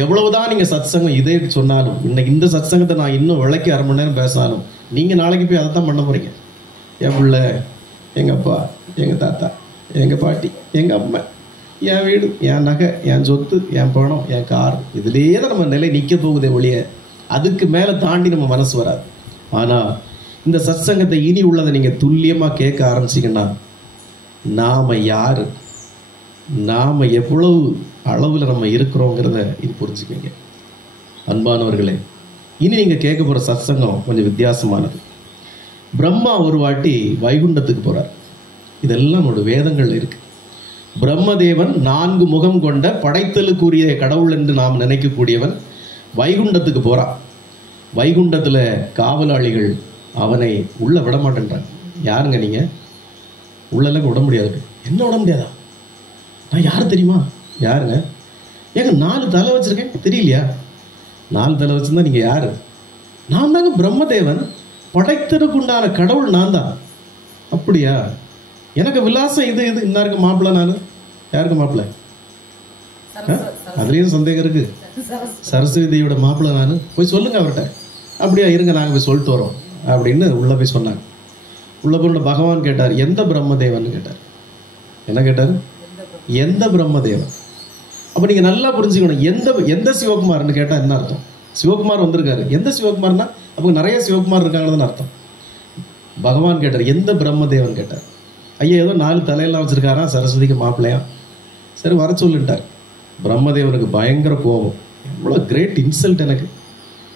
எவ்வளவுதான் நீங்க சத்சங்கம் இதே சொன்னாலும், இன்னைக்கு இந்த சத்சங்கத்தை நான் இன்னும் விளக்கி 1/2 மணி நேரம் பேசினாலும், நீங்க நாளைக்கு போய் அதை தான் பண்ண போறீங்க. என் பிள்ளை, எங்க அப்பா, எங்க தாத்தா, எங்க பாட்டி, எங்க அம்மா, என் வீடு, என் நகை, என் சொத்து, என் பணம், என் கார், இதுலேயே தான் நம்ம நிலை நிற்க போகுதே ஒழிய அதுக்கு மேலே தாண்டி நம்ம மனசு வராது. ஆனால் இந்த சத்சங்கத்தை இனி உள்ளதை நீங்கள் துல்லியமாக கேட்க ஆரம்பிச்சிங்கன்னா, நாம் யார், நாம் எவ்வளவு அளவில் நம்ம இருக்கிறோங்கிறத இது புரிஞ்சுக்கங்க. அன்பானவர்களே, இனி நீங்கள் கேட்க போகிற சத்சங்கம் கொஞ்சம் வித்தியாசமானது. பிரம்மா ஒரு வாட்டி வைகுண்டத்துக்கு போகிறார். இதெல்லாம் நம்மளோட வேதங்கள் இருக்கு. பிரம்மதேவன் 4 முகம் கொண்ட படைத்தலுக்குரிய கடவுள் என்று நாம் நினைக்கக்கூடியவன் வைகுண்டத்துக்கு போறான். வைகுண்டத்தில் காவலாளிகள் அவனை உள்ள விட மாட்டேன்றாங்க. யாருங்க நீங்க? உள்ளெல்லாம் விட முடியாது. என்ன விட முடியாதா? நான் யார் தெரியுமா? யாருங்க? ஏங்க 4 தலை வச்சிருக்கேன், தெரியலையா? 4 தலை வச்சிருந்தா நீங்க யாரு? நான் தாங்க பிரம்மதேவன், படைத்தலுக்கு உண்டான கடவுள் நான் தான். அப்படியா? எனக்கு விலாசம் இது இன்னாருக்கு மாப்பிள்ள. நான் யாருக்கு மாப்பிள்ள? அதுலேயும் சந்தேகம் இருக்கு. சரஸ்வதி தேவியோட மாப்பிள்ள நான். போய் சொல்லுங்க அவர்கிட்ட. அப்படியா, இருங்க நாங்கள் போய் சொல்லிட்டு வரோம் அப்படின்னு உள்ள போய் சொன்னாங்க. உள்ள போய் பகவான் கேட்டார், எந்த பிரம்மதேவன் கேட்டார். என்ன கேட்டார்? எந்த பிரம்மதேவன். அப்போ நீங்கள் நல்லா புரிஞ்சுக்கணும், எந்த சிவகுமார்னு கேட்டால் என்ன அர்த்தம்? சிவகுமார் வந்திருக்காரு, எந்த சிவகுமார்னா அப்போ நிறைய சிவகுமார் இருக்காங்கன்னு அர்த்தம். பகவான் கேட்டார், எந்த பிரம்மதேவன் கேட்டார். ஐயா ஏதோ 4 தலையெல்லாம் வச்சிருக்காரா, சரஸ்வதிக்கு மாப்பிள்ளையா, சரி வர சொல்லிட்டார். பிரம்மதேவனுக்கு பயங்கர கோபம். எவ்வளோ கிரேட் இன்சல்ட் எனக்கு.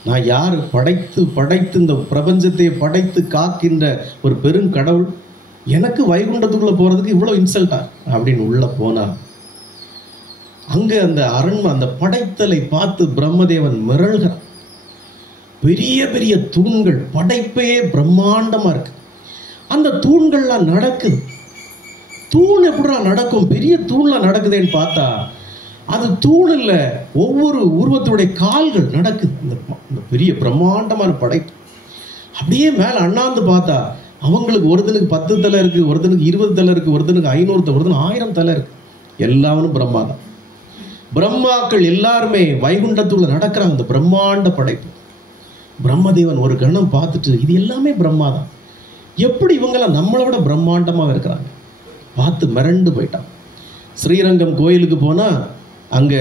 நான் யார்? படைத்து இந்த பிரபஞ்சத்தை படைத்து காக்கின்ற ஒரு பெரும் கடவுள், எனக்கு வைகுண்டத்துக்குள்ள போறதுக்கு இவ்வளோ இன்சல்ட்டா அப்படின்னு உள்ள போனா, அங்க அந்த அந்த படைத்தலை பார்த்து பிரம்மதேவன் மிரள்கிறான். பெரிய பெரிய தூண்கள், படைப்பே பிரம்மாண்டமா இருக்கு. அந்த தூண்கள்லாம் நடக்குது. தூண் எப்படா நடக்கும்? பெரிய தூண்லாம் நடக்குதுன்னு பார்த்தா அது தூண் இல்ல, ஒவ்வொரு உருவத்துடைய கால்கள் நடக்குது. இந்த பெரிய பிரம்மாண்டமான படைப்பு அப்படியே மேல அண்ணாந்து பார்த்தா அவங்களுக்கு ஒருத்தனுக்கு 10 தலை இருக்கு, ஒருத்தனுக்கு 20 தலை இருக்கு, ஒருத்தனுக்கு 500, ஒருத்தனுக்கு 1000 தலை இருக்கு. எல்லாரும் பிரம்மா தான். பிரம்மாக்கள் எல்லாருமே வைகுண்டத்துள்ள நடக்கிறாங்க. இந்த பிரம்மாண்ட படைப்பு பிரம்மதேவன் ஒரு கணம் பார்த்துட்டு, இது எல்லாமே பிரம்மா தான், எப்படி இவங்கெல்லாம் நம்மளை விட பிரம்மாண்டமாக இருக்கிறாங்க பார்த்து மிரண்டு போயிட்டான். ஸ்ரீரங்கம் கோயிலுக்கு போனால் அங்கே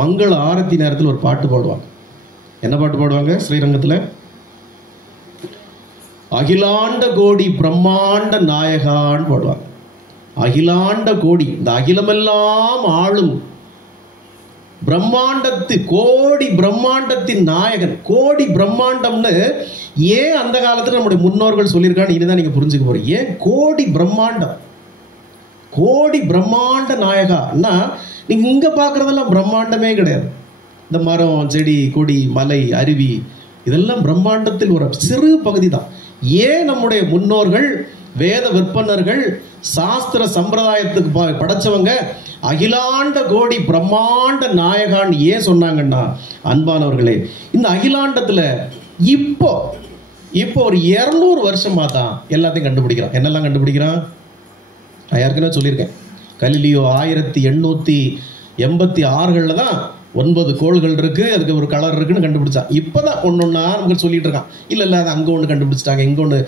மங்கள ஆரத்தி நேரத்தில் ஒரு பாட்டு பாடுவாங்க. என்ன பாட்டு பாடுவாங்க ஸ்ரீரங்கத்தில்? அகிலாண்ட கோடி பிரம்மாண்ட நாயகான்னு பாடுவாங்க. அகிலாண்ட கோடி, இந்த அகிலமெல்லாம் ஆளும் கோடி பிரம்மாண்டத்தின் நாயகன். கோடி பிரம்மாண்டம்னு ஏன் அந்த காலத்துல நம்முடைய முன்னோர்கள் சொல்லியிருக்காங்க, இதுதான் நீங்க புரிஞ்சுக்க போறீங்க. ஏன் கோடி பிரம்மாண்டம், கோடி பிரம்மாண்ட நாயகா? நீங்க இங்க பாக்குறதெல்லாம் பிரம்மாண்டமே கிடையாது. இந்த மரம், செடி, கொடி, மலை, அருவி இதெல்லாம் பிரம்மாண்டத்தில் ஒரு சிறு பகுதி தான். ஏன் நம்முடைய முன்னோர்கள், வேத விற்பனர்கள், சாஸ்திர சம்பிரதாயத்துக்கு படைச்சவங்க அகிலாண்ட கோடி பிரம்மாண்ட நாயகான்னு ஏன் சொன்னாங்கன்னா, அன்பானவர்களே, இந்த அகிலாண்டத்துல இப்போ ஒரு 200 வருஷமா தான் எல்லாத்தையும் கண்டுபிடிக்கிறான். என்னெல்லாம் கண்டுபிடிக்கிறான்? நான் ஏற்கனவே சொல்லியிருக்கேன். கலிலியோ 1886 தான் 9 கோள்கள் இருக்கு, அதுக்கு ஒரு கலர் இருக்குன்னு கண்டுபிடிச்சான். இப்பதான் ஒன்னொன்னா நமக்கு சொல்லிட்டு இருக்கான். இல்ல அது அங்க ஒண்ணு கண்டுபிடிச்சிட்டாங்க, இங்க ஒண்ணு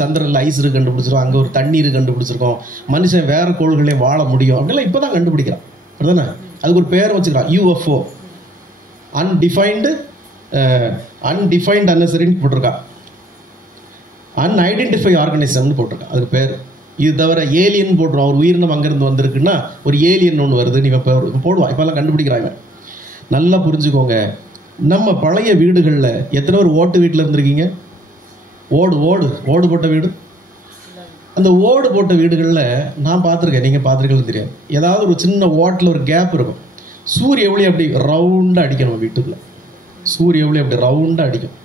சந்திரன்ல ஐஸ் இருக்கு கண்டுபிடிச்சிருக்கோம், அங்க ஒரு தண்ணீர் கண்டுபிடிச்சிருக்கோம், மனுஷன் வேற கோள்களே வாழ முடியும் அப்படிலாம் இப்பதான் கண்டுபிடிக்கிறான். அப்படிதானே? அதுக்கு ஒரு பேர் வச்சுக்கலாம், UFO, அன்டிஃபைன்டு அன்னெசரின்னு போட்டிருக்கா, அன்ஐடென்டிஃபை ஆர்கனைசம்னு போட்டிருக்கா அதுக்கு பேர். இது தவிர ஏலியன் போட்டுருவோம், ஒரு உயிரினம் அங்கேருந்து வந்திருக்குன்னா ஒரு ஏலியன் ஒன்று வருது, நீ போடுவான், இப்போல்லாம் கண்டுபிடிக்கிறாங்க. நல்லா புரிஞ்சுக்கோங்க, நம்ம பழைய வீடுகளில் எத்தனை பேர் ஓட்டு வீட்டில் இருந்திருக்கீங்க? ஓடு போட்ட வீடு. அந்த ஓடு போட்ட வீடுகளில் நான் பார்த்துருக்கேன், நீங்கள் பார்த்துருக்கீங்கன்னு தெரியாது, ஏதாவது ஒரு சின்ன ஓட்டில் ஒரு கேப் இருக்கும், சூரிய ஒளி அப்படி ரவுண்டாக அடிக்கணும் வீட்டுக்குள்ளே, சூரிய ஒளி அப்படி ரவுண்டாக அடிக்கும்.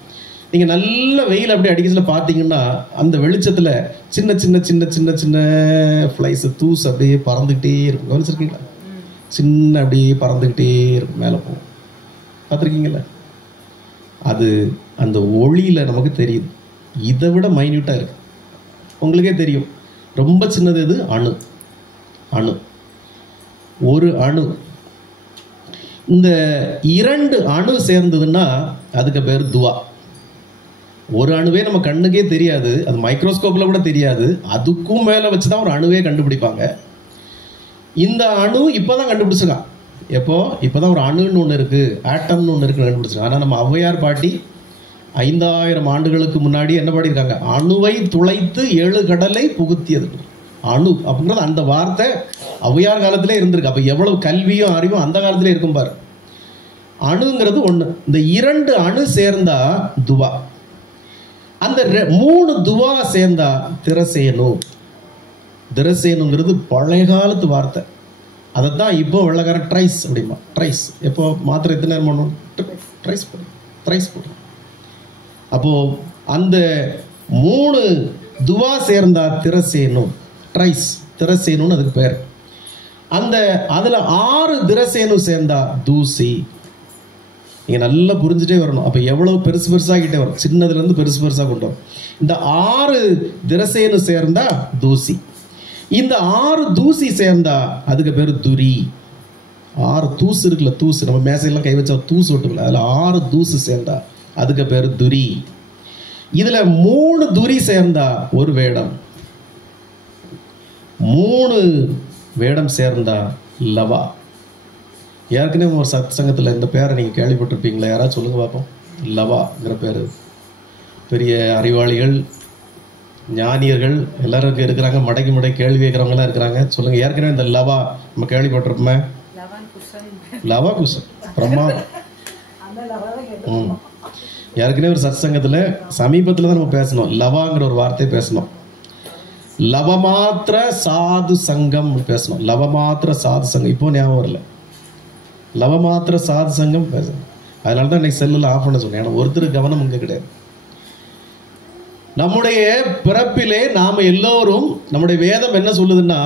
நீங்கள் நல்ல வெயில் அப்படி அடிக்கிறதுல பார்த்தீங்கன்னா அந்த வெளிச்சத்தில் சின்ன சின்ன சின்ன சின்ன சின்ன ஃப்ளைஸ், தூசு அப்படியே பறந்துக்கிட்டே இருக்கும். கவனிச்சிருக்கீங்களா? சின்ன அப்படியே பறந்துக்கிட்டே இருக்கும், மேலே போகும். பார்த்துருக்கீங்களா? அது அந்த ஒளியில் நமக்கு தெரியுது. இதை விட மைன்யூட்டாக இருக்குது, உங்களுக்கே தெரியும். ரொம்ப சின்னது எது? அணு. ஒரு அணு, இந்த 2 அணு சேர்ந்ததுன்னா அதுக்கு பேர் துவா. ஒரு அணுவே நம்ம கண்ணுக்கே தெரியாது, அது மைக்ரோஸ்கோப்ல கூட தெரியாது, அதுக்கும் மேல வச்சுதான் ஒரு அணுவே கண்டுபிடிப்பாங்க. இந்த அணு இப்பதான் கண்டுபிடிச்சிருக்கான். இப்பதான் ஒரு அணுன்னு ஒன்று இருக்கு, ஆட்டம்னு ஒன்று இருக்கு கண்டுபிடிச்சிருக்காங்க. ஆனால் நம்ம ஔவையார் பாட்டி 5000 ஆண்டுகளுக்கு முன்னாடி என்ன பாடியிருக்காங்க? அணுவை துளைத்து 7 கடலை புகுத்தியது. அணு அப்படிங்கிறது அந்த வார்த்தை ஔவையார் காலத்திலே இருந்திருக்கு. அப்ப எவ்வளவு கல்வியும் அறிவும் அந்த காலத்திலே இருக்கும் பாரு. அணுங்கிறது ஒண்ணு. இந்த 2 அணு சேர்ந்தா துவா. அந்த 3 துவா சேர்ந்தா திரசேனு. திரசேனுங்கிறது பழைய காலத்து வார்த்தை. அதைத்தான் இப்போ வெள்ளக்காரன் ட்ரைஸ் அப்படிமா. ட்ரைஸ் எப்போ மாத்திரை எத்தனை நேரம் பண்ணணும்? ட்ரைஸ் போடுறோம். அப்போ அந்த 3 துவா சேர்ந்தா திரசேனு, ட்ரைஸ், திரசேனுன்னு அதுக்கு பேர். அதுல 6 திரசேனு சேர்ந்தா தூசி. நீங்க நல்லா புரிஞ்சுட்டே வரணும். அப்ப எவ்வளவு பெருசு பெருசாகிட்டே வரும், சின்னதுல இருந்து பெருசு பெருசா கொண்டு வரும். இந்த 6 திரசேனு சேர்ந்தா தூசி. இந்த 6 தூசி சேர்ந்தா அதுக்கு பேரு துரி. 6 தூசு இருக்குல்ல, தூசு நம்ம மேசையெல்லாம் கை வச்சா தூசு விட்டுக்கல, அதுல 6 தூசு சேர்ந்தா அதுக்கு பேரு துரி. இதுல 3 துரி சேர்ந்தா ஒரு வேடம், 3 வேடம் சேர்ந்தா லவா. ஏற்கனவே ஒரு சத் சங்கத்தில் இந்த பேரை நீங்கள் கேள்விப்பட்டிருப்பீங்களா? யாராவது சொல்லுங்க பார்ப்போம். லவாங்கிற பேர். பெரிய அறிவாளிகள், ஞானியர்கள் எல்லாரும் இருக்கிறாங்க, மடக்கி கேள்வி கேட்குறவங்களாம் இருக்கிறாங்க. சொல்லுங்க, ஏற்கனவே இந்த லவா நம்ம கேள்விப்பட்டிருப்போமே. லவா குஷன் பிரமாதம். ஏற்கனவே ஒரு சத் சங்கத்தில் சமீபத்தில் தான் நம்ம பேசணும், லவாங்கிற ஒரு வார்த்தையை பேசணும். லவமாத்திர சாது சங்கம் பேசணும். லவமாத்திர சாது சங்கம் இப்போ ஞாபகம் வரல. லவமாத்திர சாது சங்கம் பேசணும். அதனால தான் இன்னைக்கு செல்லில் ஆஃப் பண்ண சொன்னேன். ஏன்னா ஒருத்தர் கவனம் இங்கே கிடையாது. நம்முடைய பிறப்பிலே நாம எல்லோரும், நம்முடைய வேதம் என்ன சொல்லுதுன்னா,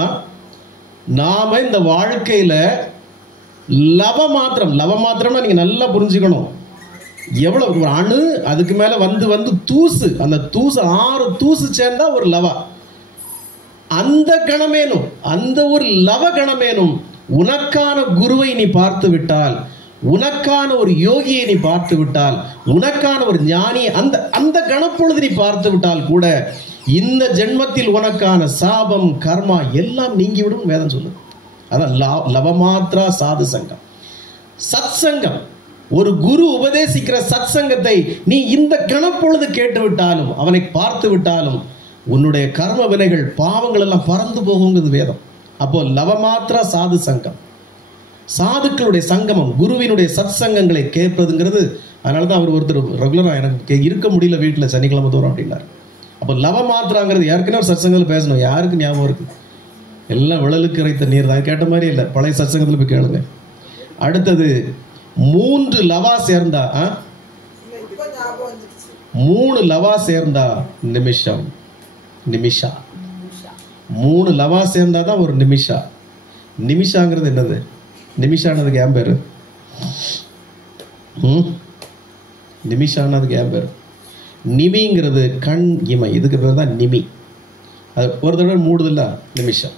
நாம இந்த வாழ்க்கையில லவமாத்திரம்னா நீங்க நல்லா புரிஞ்சுக்கணும். எவ்வளவு ஒரு அணு, அதுக்கு மேல வந்து தூசு, அந்த தூசு 6 தூசு சேர்ந்தா ஒரு லவா. அந்த கணமேனும், அந்த ஒரு லவ கணமேனும் உனக்கான குருவை நீ பார்த்து விட்டால், உனக்கான ஒரு யோகியை நீ பார்த்து விட்டால், உனக்கான ஒரு ஞானி அந்த கணப்பொழுது நீ பார்த்து விட்டால் கூட இந்த ஜென்மத்தில் உனக்கான சாபம் கர்மா எல்லாம் நீங்கிவிடும் வேதம் சொல்லுது. அதான் லவமாத்ரா சாது சங்கம். சத் சங்கம், ஒரு குரு உபதேசிக்கிற சத் சங்கத்தை நீ இந்த கணப்பொழுது கேட்டு விட்டாலும், அவனை பார்த்து விட்டாலும் உன்னுடைய கர்ம வினைகள் பாவங்கள் எல்லாம் பறந்து போகுங்கிறது வேதம். அப்போ லவமாத்ரா சாது சங்கம், சாதுக்களுடைய சங்கமம், குருவினுடைய சத் சங்கங்களை கேட்பதுங்கிறது. அதனாலதான் அவர் ஒருத்தர் ரெகுலரா எனக்கு இருக்க முடியல வீட்டில் சனிக்கிழமை தோறும் அப்படின்னாரு. அப்போ லவமாத்திராங்கிறது ஏற்கனவே ஒரு சத் சங்கத்தில் பேசணும். யாருக்கு ஞாபகம் இருக்கு? எல்லாம் விழலுக்கு இறைத்த நீர் தான். கேட்ட மாதிரி இல்லை, பழைய சத் சங்கத்தில் போய் கேளுங்க. அடுத்தது 3 லவா சேர்ந்தா 3 லவா சேர்ந்தா நிமிஷா. 3 லவா சேர்ந்தாதான் ஒரு நிமிஷா. நிமிஷாங்கிறது என்னது? நிமிஷானதுக்கு ஏன் பேரு? நிமிஷானதுக்கு ஏன் பேரு? நிமிங்கிறது கண் இமை, இதுக்கு பேர் தான் நிமி. அது ஒரு தடவை மூடுதில்ல நிமிஷா,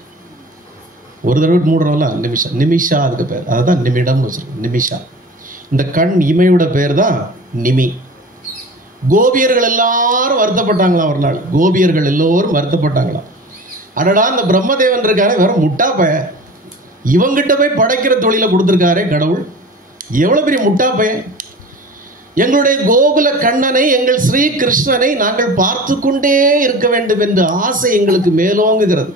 ஒரு தடவை மூடுறோம்ல நிமிஷா. நிமிஷா அதுக்கு பேர், அதுதான் நிமிடம்னு வச்சிருக்கோம். நிமிஷா இந்த கண் இமையோட பேர் தான் நிமி. கோபியர்கள் எல்லாரும் வருத்தப்பட்டாங்களாம் ஒரு நாள். கோபியர்கள் எல்லோரும் வருத்தப்பட்டாங்களாம். அடடா, இந்த பிரம்மதேவன் இருக்காரு வேற முட்டா பய, இவங்கிட்ட போய் படைக்கிற தொழிலை கொடுத்துருக்காரே கடவுள், எவ்வளோ பெரிய முட்டா பையன். எங்களுடைய கோகுல கண்ணனை, எங்கள் ஸ்ரீ கிருஷ்ணனை நாங்கள் பார்த்து கொண்டே இருக்க வேண்டும் என்ற ஆசை எங்களுக்கு மேலோங்குகிறது.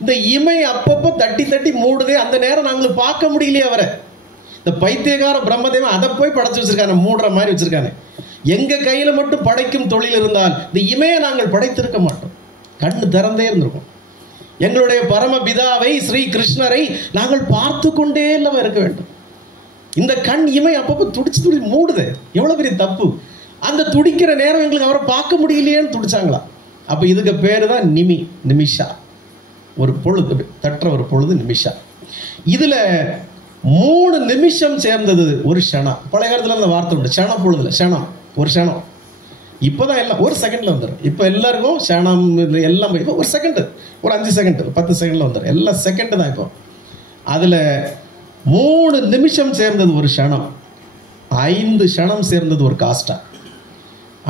இந்த இமை அப்பப்போ தட்டி தட்டி மூடுதே, அந்த நேரம் நாங்களுக்கு பார்க்க முடியலையே அவரை. இந்த பைத்தியகார பிரம்மதேவன் அதை போய் படைச்சு வச்சிருக்காங்க, மூடுற மாதிரி வச்சிருக்காங்க. எங்க கையில மட்டும் படைக்கும் தொழில் இருந்தால் இந்த இமையை நாங்கள் படைத்திருக்க மாட்டோம், கண்ணு திறந்தே இருந்திருக்கும். எங்களுடைய பரமபிதாவை ஸ்ரீ கிருஷ்ணரை நாங்கள் பார்த்து கொண்டே இல்லாம இருக்க வேண்டும். இந்த கண் இமை அப்பப்போ துடிச்சு துடிச்சு மூடுது, எவ்வளவு பெரிய தப்பு. அந்த துடிக்கிற நேரம் எங்களுக்கு அவரை பார்க்க முடியலையேன்னு துடிச்சாங்களா. அப்ப இதுக்கு பேரு தான் நிமிஷா. ஒரு பொழுது தட்டுற ஒரு பொழுது நிமிஷா. இதுல 3 நிமிஷம் சேர்ந்தது ஒரு க்ஷணம். பழைய காலத்துல அந்த வார்த்தை உண்டு, க்ஷண பொழுதுல க்ஷணம், ஒரு க்ஷணம். இப்போதான் எல்லாம் ஒரு செகண்ட்ல வந்துடும். இப்போ எல்லாருக்கும் க்ஷணம் எல்லாம் இப்போ ஒரு செகண்ட், ஒரு 5 செகண்ட் 10 செகண்ட்ல வந்துடும், எல்லாம் செகண்ட் தான். இப்போ அதுல 3 நிமிஷம் சேர்ந்தது ஒரு க்ஷணம், 5 க்ஷணம் சேர்ந்தது ஒரு காஸ்டா,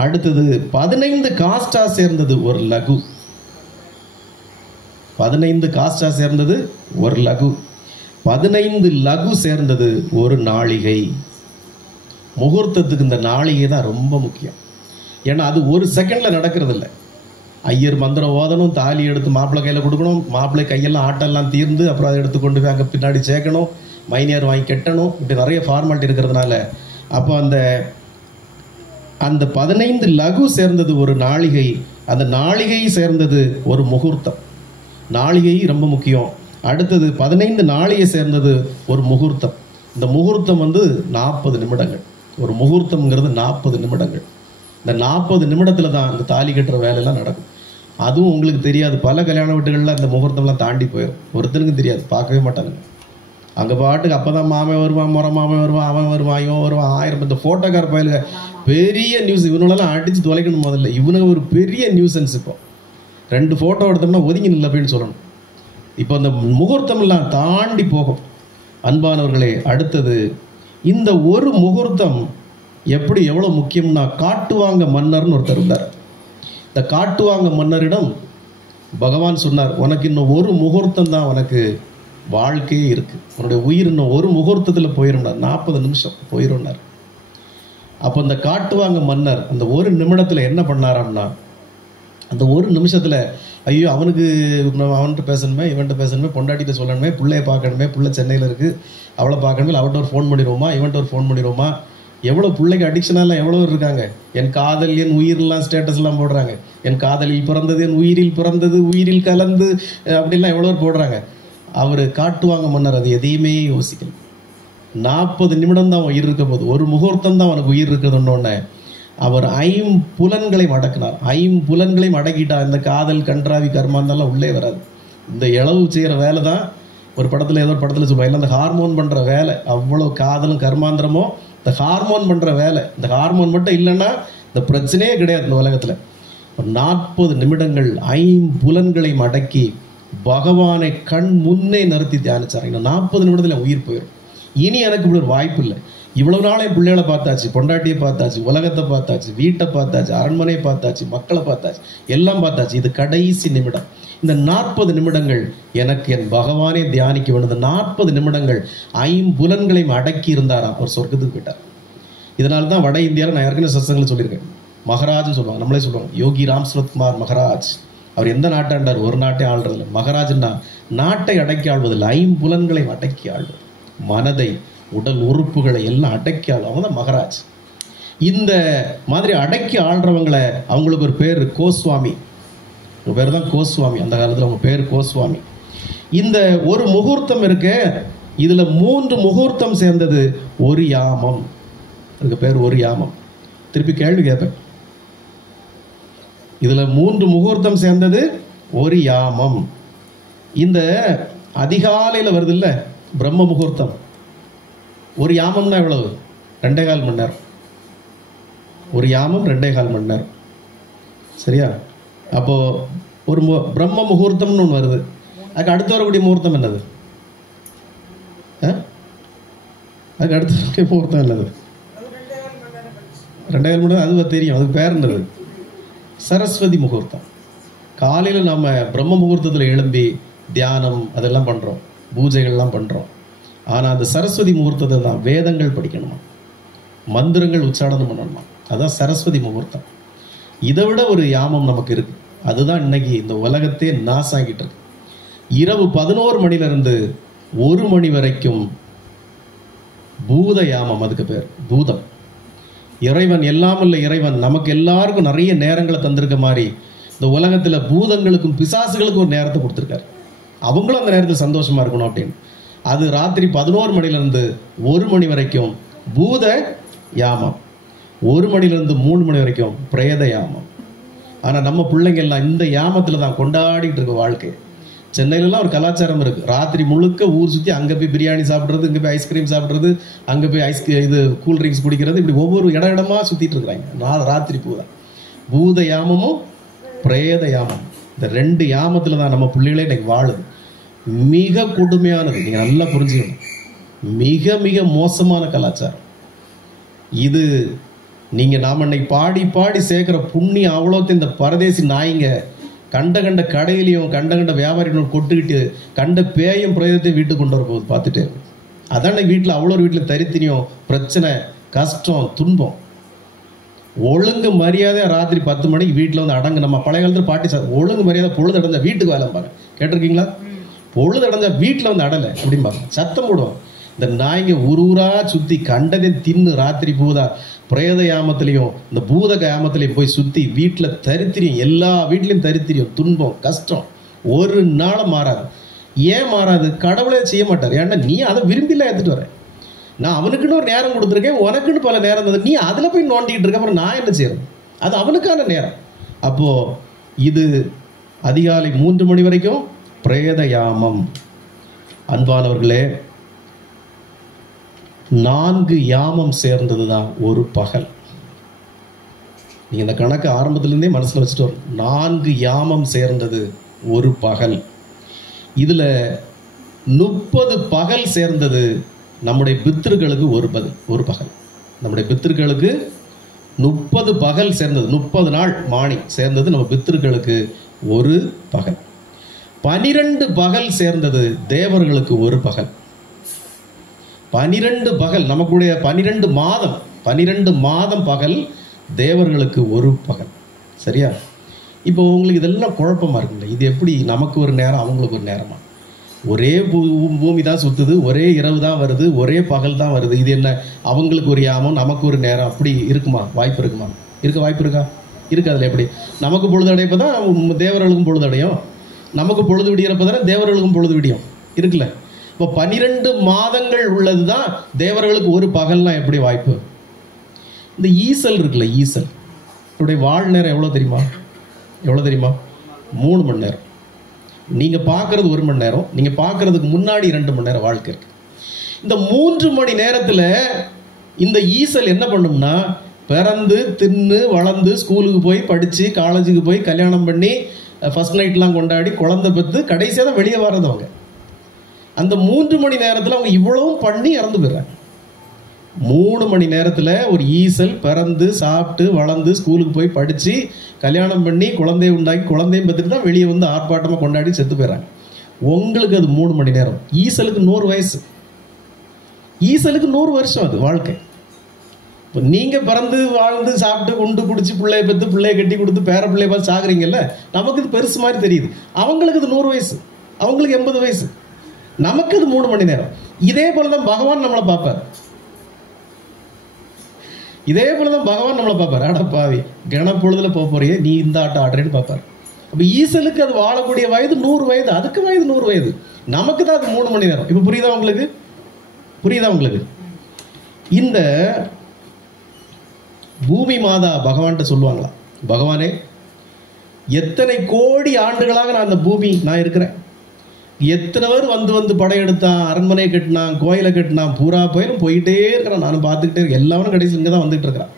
அடுத்தது 15 காஸ்டா சேர்ந்தது ஒரு லகு, 15 காஸ்டா சேர்ந்தது ஒரு லகு, 15 லகு சேர்ந்தது ஒரு நாளிகை. முகூர்த்தத்துக்கு இந்த நாளிகை தான் ரொம்ப முக்கியம். ஏன்னா அது ஒரு செகண்ட்ல நடக்கிறது இல்லை. ஐயர் மந்திரம் ஓதணும், தாலி எடுத்து மாப்பிள்ளை கையில் கொடுக்கணும், மாப்பிள்ளை கையெல்லாம் ஆட்டெல்லாம் தீர்ந்து அப்புறம் அதை எடுத்து கொண்டு போய் அங்கே பின்னாடி சேர்க்கணும், மைனியார் வாங்கி கட்டணும், இப்படி நிறைய ஃபார்மாலிட்டி இருக்கிறதுனால அப்போ அந்த 15 லகு சேர்ந்தது ஒரு நாளிகை, அந்த நாளிகை சேர்ந்தது ஒரு முகூர்த்தம். நாளிகை ரொம்ப முக்கியம். அடுத்தது 15 நாளிகை சேர்ந்தது ஒரு முகூர்த்தம். இந்த முகூர்த்தம் 40 நிமிடங்கள். ஒரு முகூர்த்தம்ங்கிறது 40 நிமிடங்கள். இந்த 40 நிமிடத்துல தான் இந்த தாலி கட்டுற வேலையெல்லாம் நடக்கும். அதுவும் உங்களுக்கு தெரியாது, பல கல்யாண வீட்டுகளில் இந்த முகூர்த்தம்லாம் தாண்டி போயிடும், ஒருத்தனுக்கும் தெரியாது, பார்க்கவே மாட்டாங்க. அங்கே பாட்டுக்கு அப்போதான் மாமன் வருவான், முறை மாமன் வருவான், அவன் வருவான், இவன் வருவான், 1000 இந்த ஃபோட்டோக்கார பயிலுங்க பெரிய நியூஸ். இவனெல்லாம் அடித்து தொலைக்கணும் முதல்ல, இவனுக்கு ஒரு பெரிய நியூசன்ஸ். இப்போ 2 ஃபோட்டோ எடுத்தோம்னா ஒதுங்கி நில்ல அப்படின்னு சொல்லணும். இப்போ அந்த முகூர்த்தமெல்லாம் தாண்டி போகும். அன்பானவர்களே, அடுத்தது இந்த ஒரு முகூர்த்தம் எப்படி எவ்வளோ முக்கியம்னா, காட்டுவாங்க மன்னர்னு ஒருத்தர் இருந்தார். இந்த காட்டுவாங்க மன்னரிடம் பகவான் சொன்னார், உனக்கு இன்னும் ஒரு முகூர்த்தம் தான் உனக்கு வாழ்க்கையே இருக்கு, உன்னுடைய உயிர் இன்னும் ஒரு முகூர்த்தத்தில் போயிருந்தார், 40 நிமிஷம் போயிருந்தார். அப்போ இந்த காட்டுவாங்க மன்னர் அந்த ஒரு நிமிடத்தில் என்ன பண்ணாராம்னா, அந்த ஒரு நிமிஷத்தில் ஐயோ அவனுக்கு அவன்கிட்ட பேசணுமே, இவன்கிட்ட பேசணுமே, பொண்டாட்டிகிட்ட சொல்லணுமே, பிள்ளைய பார்க்கணுமே, பிள்ளை சென்னையில் இருக்குது, அவளை பார்க்கணுமே, அவன்கிட்ட ஒரு ஃபோன் பண்ணிடுவோமா, இவன்கிட்ட ஒரு ஃபோன் பண்ணிடுவோமா, எவ்வளோ பிள்ளைக்கு அடிக்ஷனெல்லாம் எவ்வளோ இருக்காங்க. என் காதல் என் உயிரெலாம் ஸ்டேட்டஸ்லாம் போடுறாங்க, என் காதலில் பிறந்தது, என் உயிரில் பிறந்தது, உயிரில் கலந்து அப்படிலாம் எவ்வளோ போடுறாங்க. அவர் காட்டுவாங்க மன்னர் அது எதையுமே யோசிக்கல. 40 நிமிடம் தான் உயிர் இருக்க போது, ஒரு முகூர்த்தம் தான் அவனுக்கு உயிர் இருக்குதுன்னொன்னே அவர் 5 புலன்களை அடக்கினார். 5 புலன்களை அடக்கிட்டா இந்த காதல் கன்றாவி கர்மாந்தாலாம் உள்ளே வராது. இந்த இளவு செய்கிற வேலை தான் ஒரு படத்தில் ஏதோ ஒரு படத்தில் சொல்லுவாங்க, இல்லை அந்த ஹார்மோன் பண்ணுற வேலை, அவ்வளோ காதலும் கர்மாந்திரமோ இந்த ஹார்மோன் பண்ணுற வேலை. இந்த ஹார்மோன் மட்டும் இல்லைன்னா இந்த பிரச்சனையே கிடையாது இந்த உலகத்தில். 40 நிமிடங்கள் 5 புலன்களை அடக்கி பகவானை கண் முன்னே நிறுத்தி தியானிச்சார். இன்னும் 40 நிமிடத்தில் உயிர் போயிடும். இனி எனக்கு இப்படி ஒரு வாய்ப்பு இல்லை. இவ்வளவு நாள் என் பிள்ளைகளை பார்த்தாச்சு, பொண்டாட்டியை பார்த்தாச்சு, உலகத்தை பார்த்தாச்சு, வீட்டை பார்த்தாச்சு, அரண்மனையை பார்த்தாச்சு, மக்களை பார்த்தாச்சு, எல்லாம் பார்த்தாச்சு. இது கடைசி நிமிடம். இந்த 40 நிமிடங்கள் எனக்கு என் பகவானே தியானிக்க வேண்டும். 40 நிமிடங்கள் 5 புலன்களையும் அடக்கி இருந்தாராம். அவர் சொர்க்கத்துக்கு போயிட்டார். இதனால தான் வட இந்தியாவில் நான் ஏற்கனவே சத்சங்கத்தில் சொல்லியிருக்கேன், மகாராஜ்னு சொல்லுவாங்க, நம்மளே சொல்லுவாங்க யோகி ராம் சுரத்குமார் மகாராஜ். அவர் எந்த நாட்டை ஆண்டார்? ஒரு நாட்டை ஆள்றதில்லை. மகாராஜ்னா நாட்டை அடக்கி ஆள்வதில்லை, 5 புலன்களை அடக்கி ஆள்வது, மனதை உடல் உறுப்புகளை எல்லாம் அடக்கி ஆள், அவங்க தான் மகாராஜ். இந்த மாதிரி அடக்கி ஆள்றவங்களை அவங்களுக்கு ஒரு பேர் கோஸ்வாமி, ஒரு பேர் தான் கோஸ்வாமி. அந்த காலத்தில் அவங்க பேர் கோஸ்வாமி. இந்த ஒரு முகூர்த்தம் இருக்கு, இதுல 3 முகூர்த்தம் சேர்ந்தது ஒரு யாமம். அதுக்கு பேர் ஒரு யாமம். திருப்பி கேள்வி கேட்பேன், இதுல 3 முகூர்த்தம் சேர்ந்தது ஒரு யாமம். இந்த அதிகாலையில் வருது இல்ல பிரம்ம முகூர்த்தம், ஒரு யாமம்னா எவ்வளவு? 2.25 மணி நேரம். ஒரு யாமம் 2.25 மணி நேரம், சரியா? அப்போ ஒரு பிரம்ம முகூர்த்தம்னு ஒன்று வருது. அதுக்கு அடுத்து வரக்கூடிய முகூர்த்தம் என்னது? அதுக்கு அடுத்து வரக்கூடிய முகூர்த்தம் என்னது? 2.25 மணி நேரம். அது தெரியும், அதுக்கு பேர் என்னது? சரஸ்வதி முகூர்த்தம். காலையில் நாம் பிரம்ம முகூர்த்தத்தில் எழும்பி தியானம் அதெல்லாம் பண்ணுறோம். பூஜைகள்லாம் பண்ணுறோம். ஆனால் அந்த சரஸ்வதி முகூர்த்தத்தை தான் வேதங்கள் படிக்கணுமா, மந்திரங்கள் உச்சாரணம் பண்ணணுமா, அதான் சரஸ்வதி முகூர்த்தம். இதை விட ஒரு யாமம் நமக்கு இருக்கு. அதுதான் இன்னைக்கு இந்த உலகத்தே நாசாகிட்டு இருக்கு. இரவு 11 மணிலிருந்து 1 மணி வரைக்கும் பூத யாமம், அதுக்கு பேர் பூதம். இறைவன் எல்லாமல்ல இறைவன் நமக்கு எல்லாருக்கும் நிறைய நேரங்களை தந்திருக்க மாதிரி இந்த உலகத்துல பூதங்களுக்கும் பிசாசுகளுக்கும் ஒரு நேரத்தை கொடுத்துருக்காரு. அவங்களும் அந்த நேரத்தில் சந்தோஷமா இருக்கணும் அப்படின்னு. அது ராத்திரி 11 மணிலிருந்து 1 மணி வரைக்கும் பூத யாமம், 1 மணிலிருந்து 3 மணி வரைக்கும் பிரேத யாமம். ஆனா நம்ம பிள்ளைங்க எல்லாம் இந்த யாமத்துல தான் கொண்டாடிட்டு இருக்க வாழ்க்கை. சென்னையிலலாம் ஒரு கலாச்சாரம் இருக்கு. ராத்திரி முழுக்க ஊர் சுற்றி அங்கே போய் பிரியாணி சாப்பிட்றது, இங்கே போய் ஐஸ்கிரீம் சாப்பிட்றது, அங்கே போய் இது கூல் ட்ரிங்க்ஸ் குடிக்கிறது, இப்படி ஒவ்வொரு இடமா சுற்றிட்டு இருக்கிறாங்க ராத்திரி பூதா. பூத யாமமும் பிரேத யாமம், இந்த 2 யாமத்தில் தான் நம்ம பிள்ளைகளே இன்னைக்கு வாழுது. மிக கொடுமையானது, நீங்கள் நல்லா புரிஞ்சுக்கணும். மிக மிக மோசமான கலாச்சாரம் இது. நாம இன்னைக்கு பாடி பாடி சேர்க்கிற புண்ணியம் அவ்வளோத்தையும் இந்த பரதேசி நாய்ங்க கண்ட கடையிலையும் கண்ட வியாபாரிகளும் கொட்டுக்கிட்டு கண்ட பேயும் பிரயோகத்தையும் வீட்டுக்கு கொண்டு வர போகுது பார்த்துட்டு. அதான் வீட்டில் அவ்வளோ வீட்டில் தரித்திரியம், பிரச்சனை, கஷ்டம், துன்பம். ஒழுங்கு மரியாதை ராத்திரி 10 மணிக்கு வீட்டில் வந்து அடங்கு. நம்ம பழைய காலத்தில் பாட்டி ஒழுங்கு மரியாதை பொழுது அடைஞ்சா வீட்டுக்கு வேலைம்பாங்க, கேட்டிருக்கீங்களா? பொழுது அடைஞ்சா வீட்டில் வந்து அடலை அப்படிம்பாங்க, சத்தம் போடுவோம். இந்த நாய்ங்க ஊரா சுற்றி கண்டதையும் தின்னு ராத்திரி பூதா பிரேத யாமத்திலையும் இந்த பூத யாமத்திலையும் போய் சுற்றி வீட்டில் தரித்திரியம், எல்லா வீட்லையும் தரித்திரியம், துன்பம், கஷ்டம் ஒரு நாளும் மாறாது. ஏன் மாறாது? கடவுளே செய்ய மாட்டார். ஏன்னா நீ அதை விரும்பிலாம் எடுத்துட்டு வர. நான் அவனுக்குன்னு ஒரு நேரம் கொடுத்துருக்கேன், உனக்குன்னு பல நேரம் தந்து, நீ அதில் போய் நோண்டிக்கிட்டு இருக்க, அப்புறம் நான் என்ன செய்யறது? அது அவனுக்கான நேரம். அப்போ இது அதிகாலை 3 மணி வரைக்கும் பிரேத யாமம். அன்பானவர்களே, 4 யாமம் சேர்ந்தது தான் ஒரு பகல். நீங்க இந்த கணக்கு ஆரம்பத்திலிருந்தே மனசுல வச்சுட்டு வரும். 4 யாமம் சேர்ந்தது ஒரு பகல். இதுல 30 பகல் சேர்ந்தது நம்முடைய பித்ருக்களுக்கு ஒரு பகல். நம்முடைய பித்ருக்களுக்கு 30 பகல் சேர்ந்தது, 30 நாள் மாணி சேர்ந்தது நம்ம பித்ருக்களுக்கு ஒரு பகல். 12 பகல் சேர்ந்தது தேவர்களுக்கு ஒரு பகல். 12 பகல் நமக்குடைய 12 மாதம் பகல் தேவர்களுக்கு ஒரு பகல். சரியா? இப்போ உங்களுக்கு இதெல்லாம் குழப்பமா இருக்குல்ல, இது எப்படி நமக்கு ஒரு நேரம் அவங்களுக்கு ஒரு நேரமா? ஒரே பூமி தான் சுத்துது, ஒரே இரவு தான் வருது, ஒரே பகல் தான் வருது. இது என்ன அவங்களுக்கு ஒரு யாமம் நமக்கு ஒரு நேரம்? அப்படி இருக்குமா? வாய்ப்பு இருக்குமா? வாய்ப்பு இருக்கா? இருக்கு. அதில் எப்படி நமக்கு பொழுது அடைப்பதான் தேவர்களுக்கும் பொழுது அடையும், நமக்கு பொழுது விடியறப்பதானே தேவர்களுக்கும் பொழுது விடியும். இருக்குல்ல? இப்போ 12 மாதங்கள் உள்ளதுதான் தேவர்களுக்கு ஒரு பகல்னா எப்படி வாய்ப்பு? இந்த ஈசல் இருக்குல்ல, ஈசல் வாழ் நேரம் எவ்வளோ தெரியுமா? 3 மணி நேரம். நீங்க பார்க்கறது 1 மணி நேரம், நீங்க பார்க்கறதுக்கு முன்னாடி 2 மணி நேரம் வாழ்க்கை இருக்கு. இந்த 3 மணி நேரத்துல இந்த ஈசல் என்ன பண்ணும்னா, பிறந்து தின்னு வளர்ந்து ஸ்கூலுக்கு போய் படிச்சு காலேஜுக்கு போய் கல்யாணம் பண்ணி ஃபர்ஸ்ட் நைட்லாம் கொண்டாடி குழந்தை பெற்று கடைசியாக தான் வெளியே வர்றது அவங்க. அந்த 3 மணி நேரத்தில் அவங்க இவ்வளவும் பண்ணி இறந்து போயிடுறாங்க. 3 மணி நேரத்தில் ஒரு ஈசல் பிறந்து சாப்பிட்டு வளர்ந்து ஸ்கூலுக்கு போய் படித்து கல்யாணம் பண்ணி குழந்தைய உண்டாக்கி குழந்தையும் பெற்றுட்டு தான் வெளியே வந்து ஆர்ப்பாட்டமாக கொண்டாடி செத்து போயிடறாங்க. உங்களுக்கு அது 3 மணி நேரம். ஈசலுக்கு 100 வயசு, ஈசலுக்கு 100 வருஷம் அது வாழ்க்கை. இப்போ நீங்கள் பிறந்து வாழ்ந்து சாப்பிட்டு குண்டு குடிச்சு பிள்ளைய பெற்று பிள்ளைய கட்டி கொடுத்து பேர பிள்ளைய பார்த்து சாகுறீங்கல்ல, நமக்கு இது பெருசு மாதிரி தெரியுது. அவங்களுக்கு இது 100 வயசு, அவங்களுக்கு 80 வயசு, நமக்கு இது 3 மணி நேரம். இதே போலதான் பகவான் நம்மளை பார்ப்பார். அடப்பாவி கணப்பொழுதுல போறியே நீ இந்த ஆட்டம் ஆடுறேன்னு பார்ப்பார். அப்ப ஈசலுக்கு அது வாழக்கூடிய வயது 100 வயது, அதுக்கு வயது 100 வயது, நமக்கு தான் அது 3 மணி நேரம். இப்ப புரியுதா உங்களுக்கு? இந்த பூமி மாதா பகவான்கிட்ட சொல்லுவாங்களா, பகவானே எத்தனை கோடி ஆண்டுகளாக நான் அந்த பூமி நான் இருக்கிறேன், எத்தனை பேர் வந்து படையெடுத்தான், அரண்மனையை கட்டினான், கோயிலை கட்டினான், பூரா கோயிலும் போயிட்டே இருக்கிறான், நானும் பார்த்துக்கிட்டே இருக்கேன். எல்லாரும் கடைசி இங்கே தான் வந்துட்டு இருக்கிறான்.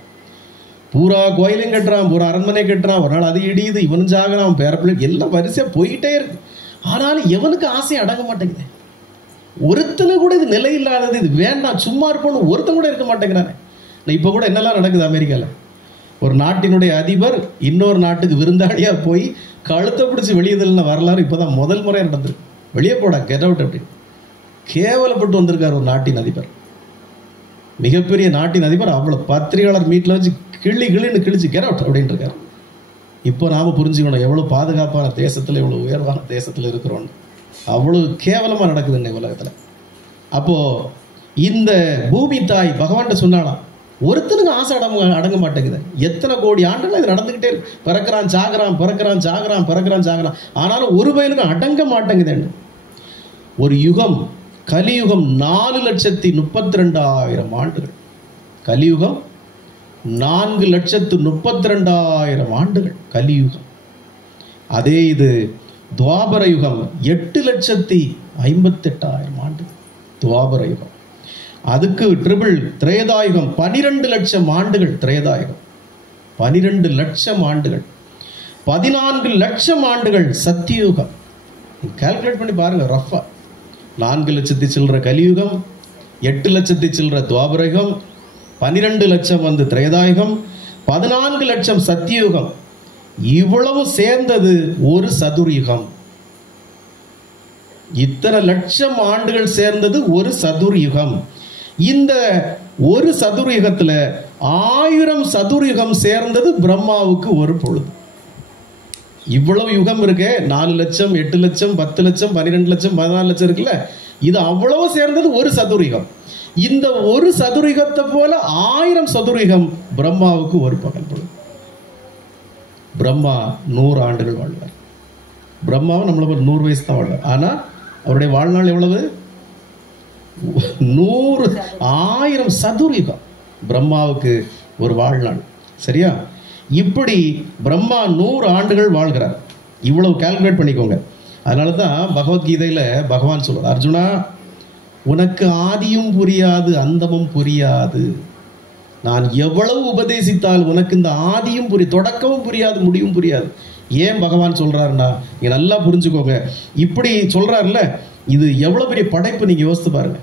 பூரா கோயிலையும் கட்டுறான், பூரா அரண்மனையை கட்டுறான், ஒரு நாள் அது இடியுது, இவனும் சாகறான், அவன் பேரப்பிள்ளை எல்லாம் வரிசையாக போயிட்டே இருக்கு. ஆனாலும் எவனுக்கு ஆசை அடங்க மாட்டேங்குது. ஒருத்தனை கூட இது நிலை இல்லாதது, இது வேண்டாம் சும்மா இருப்போன்னு ஒருத்தன் கூட இருக்க மாட்டேங்கிறானே. இப்போ கூட என்னெல்லாம் நடக்குது அமெரிக்காவில், ஒரு நாட்டினுடைய அதிபர் இன்னொரு நாட்டுக்கு விருந்தாளியா போய் கழுத்தை பிடிச்சி வெளியே தள்ளின வரலாறு இப்போதான் முதல் முறை நடந்திருக்கு. வெளியே போடா, கெட் அவுட் அப்படின்னு. கேவலப்பட்டு வந்திருக்கார் ஒரு நாட்டின் அதிபர், மிகப்பெரிய நாட்டின் அதிபர். அவ்வளவு பத்திரிகையாளர் மீட்டில் வச்சு கிளின்னு கிழிச்சு கெட் அவுட் அப்படின்னு இருக்காரு. இப்போ நாம புரிஞ்சுக்கணும் எவ்வளவு பாதுகாப்பான தேசத்துல, எவ்வளவு உயர்வான தேசத்துல இருக்கிறோம். அவ்வளவு கேவலமா நடக்குது இந்த உலகத்துல. அப்போ இந்த பூமி தாய் பகவான்கிட்ட சொன்னாலாம், ஒருத்தனுக்கு ஆசை அடங்க மாட்டேங்குது. எத்தனை கோடி ஆண்டுகள் இது நடந்துகிட்டே இருக்கு. பிறக்கிறான் சாகுறான், பிறக்கிறான் சாகுறான், பிறக்கிறான் சாகுறான், ஆனாலும் ஒரு பையனுக்கும் அடங்க மாட்டேங்குது. ஒரு யுகம், கலியுகம் 4,32,000 ஆண்டுகள். கலியுகம் 4,32,000 ஆண்டுகள் கலியுகம். அதே இது துவாபர யுகம் 8,58,000 ஆண்டுகள் துவாபர யுகம். அதுக்கு ட்ரிபிள் திரேதாயுகம் 12 லட்சம் ஆண்டுகள். திரேதாயுகம் 12 லட்சம் ஆண்டுகள். 14 லட்சம் ஆண்டுகள் சத்தியுகம். கால்குலேட் பண்ணி பாருங்க ரஃபா. 4 லட்சத்தி சில்லற கலியுகம், 8 லட்சத்தி சில்லற துவாபரயுகம், 12 லட்சம் திரேதாயுகம், 14 லட்சம் சத்தியுகம். இவ்வளவு சேர்ந்தது ஒரு சதுர்யுகம். இத்தனை லட்சம் ஆண்டுகள் சேர்ந்தது ஒரு சதுர்யுகம். இந்த ஒரு சதுர்யுகத்துல 1000 சதுர்யுகம் சேர்ந்தது பிரம்மாவுக்கு ஒரு பொழுது. இவ்வளவு யுகம் இருக்கு. 4 லட்சம், 8 லட்சம், 10 லட்சம், 12 லட்சம், 14 லட்சம் இருக்குல்ல, இது அவ்வளவு சேர்ந்தது ஒரு சதுர்யுகம். இந்த ஒரு சதுர்யுகத்தை போல 1000 சதுர்யுகம் பிரம்மாவுக்கு ஒரு பகல் பொழுது. பிரம்மா 100 ஆண்டுகள் வாழ்வார். பிரம்மாவும் நம்மள 100 வயசு தான் வாழ்வார். ஆனா அவருடைய வாழ்நாள் எவ்வளவு? 1000 சதுர்யுகம் பிரம்மாவுக்கு ஒரு வாழ்நாள். சரியா? இப்படி பிரம்மா 100 ஆண்டுகள் வாழ்கிறார். இவ்வளவு கால்குலேட் பண்ணிக்கோங்க. அதனாலதான் பகவத்கீதையில பகவான் சொல்றார், அர்ஜுனா, உனக்கு ஆதியும் புரியாது அந்தமும் புரியாது. நான் எவ்வளவு உபதேசித்தால் உனக்கு இந்த ஆதியும் தொடக்கமும் புரியாது, முடிவும் புரியாது. ஏன் பகவான் சொல்றாருன்னா, நீங்க நல்லா புரிஞ்சுக்கோங்க. இப்படி சொல்றாருல்ல, இது எவ்வளவு பெரிய படைப்பு நீங்க யோசித்து பாருங்க.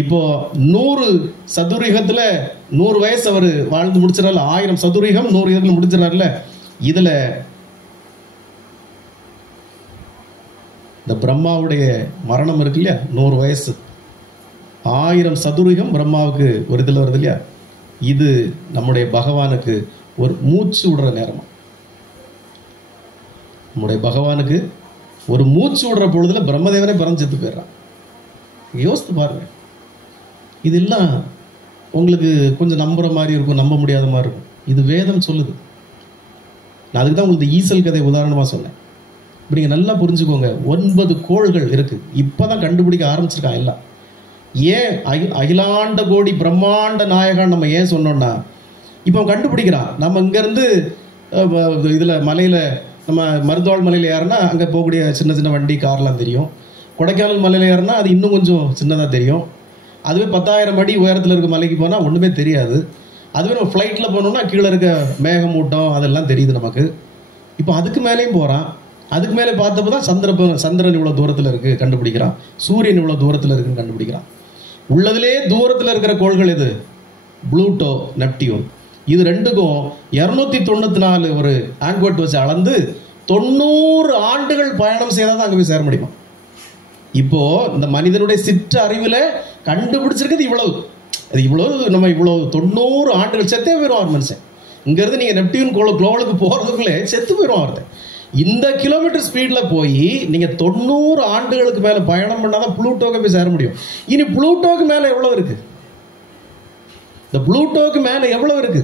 இப்போ 100 சதுர்யுகத்துல 100 வயசு அவர் வாழ்ந்து முடிச்சிடறாரு. 1000 சதுர்யுகம் 100 யுகத்துல முடிச்சிடறாருல. இதுல இந்த பிரம்மாவுடைய மரணம் இருக்கு இல்லையா, 100 வயசு, 1000 சதுர்யுகம் பிரம்மாவுக்கு ஒரு இதில் வருது இல்லையா. இது நம்முடைய பகவானுக்கு ஒரு மூச்சு விடுற நேரமா. நம்முடைய பகவானுக்கு ஒரு மூச்சு விடுற பொழுதுல பிரம்மதேவனே பிறந்து செத்து போயிடுறான். யோசித்து பாருங்க. இதெல்லாம் உங்களுக்கு கொஞ்சம் நம்புற மாதிரி இருக்கும், நம்ப முடியாத மாதிரி இருக்கும். இது வேதம் சொல்லுது. நான் அதுக்கு தான் உங்களுக்கு ஈசல் கதை உதாரணமா சொன்னேன். இப்படி நீங்க நல்லா புரிஞ்சுக்கோங்க. 9 கோள்கள் இருக்கு. இப்பதான் கண்டுபிடிக்க ஆரம்பிச்சிருக்கான் எல்லாம். ஏன் அகிலாண்ட கோடி பிரம்மாண்ட நாயகன் நம்ம ஏன் சொன்னோம்னா, இப்போ கண்டுபிடிக்கிறான். நம்ம இங்கேருந்து இதில் மலையில், நம்ம மருதோள் மலையில் ஏறினா அங்கே போகக்கூடிய சின்ன சின்ன வண்டி கார்லாம் தெரியும். கொடைக்கானல் மலையில் ஏறினா அது இன்னும் கொஞ்சம் சின்னதாக தெரியும். அதுவே 10,000 அடி உயரத்தில் இருக்க மலைக்கு போனால் ஒன்றுமே தெரியாது. அதுவே நம்ம ஃப்ளைட்டில் போனோம்னா கீழே இருக்க மேகமூட்டம் அதெல்லாம் தெரியுது நமக்கு. இப்போ அதுக்கு மேலேயும் போகிறான். அதுக்கு மேலே பார்த்தப்போ தான் சந்திரன் இவ்வளோ தூரத்தில் இருக்குது கண்டுபிடிக்கிறான். சூரியன் இவ்வளோ தூரத்தில் இருக்குன்னு கண்டுபிடிக்கிறான். உள்ளதிலே தூரத்தில் இருக்கிற கோள்கள் எது? Pluto, Neptune. இது ரெண்டுக்கும் 294 ஒரு ஆங்கோட் வச்சு அளந்து 90 ஆண்டுகள் பயணம் செய்தால் தான் அங்கே போய் சேர முடியுமா. இப்போ இந்த மனிதனுடைய சிற்ற அறிவில் கண்டுபிடிச்சிருக்கிறது இவ்வளவு. அது இவ்வளவு நம்ம இவ்வளவு 90 ஆண்டுகள் செத்தே போயிடுவார் மனுஷன். இங்கேருந்து நீங்கள் நெப்டியூன் குளோவுக்கு போகிறதுக்குள்ளே செத்து போயிடுவார். இந்த கிலோமீட்டர் ஸ்பீடில் போய் நீங்கள் 90 ஆண்டுகளுக்கு மேலே பயணம் பண்ணாதான் புளூட்டோக்கு போய் சேர முடியும். இனி புளூட்டோக்கு மேலே எவ்வளோ இருக்கு? இந்த புளூட்டோக்கு மேலே எவ்வளோ இருக்கு?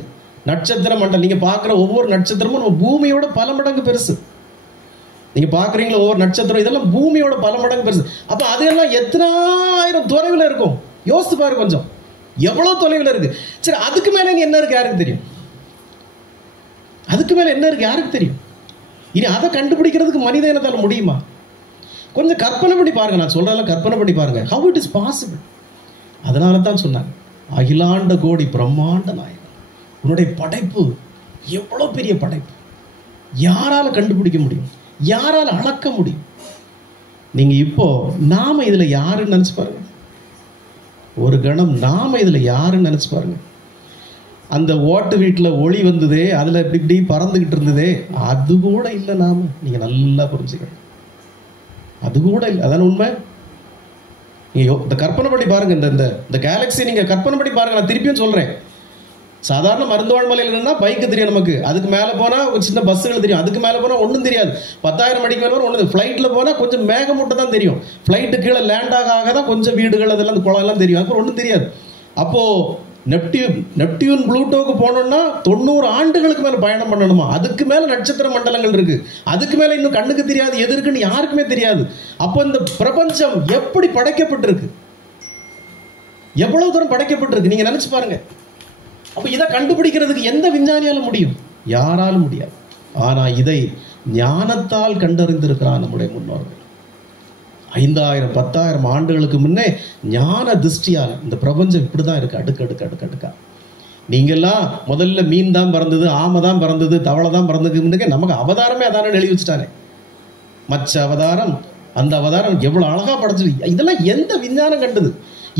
நட்சத்திர மண்டலம். நீங்கள் பார்க்குற ஒவ்வொரு நட்சத்திரமும் நம்ம பூமியோட பல மடங்கு பெருசு. நீங்கள் பார்க்குறீங்களா ஒவ்வொரு நட்சத்திரம், இதெல்லாம் பூமியோட பல மடங்கு பெருசு. அப்போ அதெல்லாம் எத்தனாயிரம் தொலைவில் இருக்கும். யோசித்து பாரு கொஞ்சம், எவ்வளோ தொலைவில் இருக்கு. சரி, அதுக்கு மேலே என்ன இருக்கு யாருக்கு தெரியும்? அதுக்கு மேலே என்ன இருக்கு யாருக்கு தெரியும்? இனி அதை கண்டுபிடிக்கிறதுக்கு மனித இனத்தால் முடியுமா? கொஞ்சம் கற்பனை பண்ணி பாருங்க. நான் சொல்றதெல்லாம் கற்பனை பண்ணி பாருங்க. How it is possible. அதனால தான் சொன்னாங்க, அகிலாண்ட கோடி பிரம்மாண்ட நாயகன், உன்னுடைய படைப்பு எவ்வளோ பெரிய படைப்பு. யாரால கண்டுபிடிக்க முடியும்? யாரால அளக்க முடியும்? நீங்க இப்போ நாம இதுல யாருன்னு நினைச்சு பாருங்க. ஒரு கணம் நாம இதுல யாருன்னு நினைச்சு பாருங்க. அந்த ஓட்டு வீட்டில் ஒளி வந்ததே, அதில் இப்படி இப்படி பறந்துக்கிட்டு இருந்ததே, அது கூட இல்லை. நாம நீங்கள் நல்லா புரிஞ்சுக்கணும், அது கூட இல்லை. அதான உண்மை. நீங்க இந்த கற்பனை பண்ணி பாருங்க, இந்த கேலக்ஸி நீங்க கற்பனை பண்ணி பாருங்க. நான் திருப்பியும் சொல்றேன், சாதாரண மருந்துவாழ் மலையில் இருந்தா பைக்கு தெரியும் நமக்கு, அதுக்கு மேல போனா ஒரு சின்ன பஸ்ஸுகள் தெரியும், அதுக்கு மேல போனா ஒன்றும் தெரியாது. 10,000 அடிக்கு மேல ஒன்று. ஃபிளைட்ல போனா கொஞ்சம் மேகமூட்டை தான் தெரியும், ஃபிளைட்டு கீழே லேண்ட் ஆக தான் கொஞ்சம் வீடுகள் அதெல்லாம் அந்த குளம் எல்லாம் தெரியும், அதுக்கு ஒன்றும் தெரியாது. அப்போ நெப்டியூன் ப்ளூட்டோக்கு போனோம்னா 90 ஆண்டுகளுக்கு மேல பயணம் பண்ணணுமா, அதுக்கு மேல நட்சத்திர மண்டலங்கள் இருக்கு, அதுக்கு மேல இன்னும் கண்ணுக்கு தெரியாது எது இருக்குன்னு யாருக்குமே தெரியாது. அப்போ இந்த பிரபஞ்சம் எப்படி படைக்கப்பட்டிருக்கு, எவ்வளவு தூரம் படைக்கப்பட்டிருக்கு நீங்க நினைச்சு பாருங்க. அப்ப இதை கண்டுபிடிக்கிறதுக்கு எந்த விஞ்ஞானியாலும் முடியும்? யாராலும் முடியாது. ஆனா இதை ஞானத்தால் கண்டறிந்திருக்கிறான் நம்முடைய முன்னோர்கள். 5,000 10,000 ஆண்டுகளுக்கு முன்னே ஞான திருஷ்டியால் இந்த பிரபஞ்சம் இப்படிதான் இருக்கு, அடுக்கடுக்கா. நீங்கெல்லாம் முதல்ல மீன் தான் பறந்தது, ஆமை தான் பறந்தது, தவளை தான் பறந்தது, நமக்கு அவதாரமே அதான எழுதி வச்சுட்டானே. மச்ச அவதாரம், அந்த அவதாரம் எவ்வளவு அழகா படைச்சிருக்கு. இதெல்லாம் எந்த விஞ்ஞானம் கண்டது?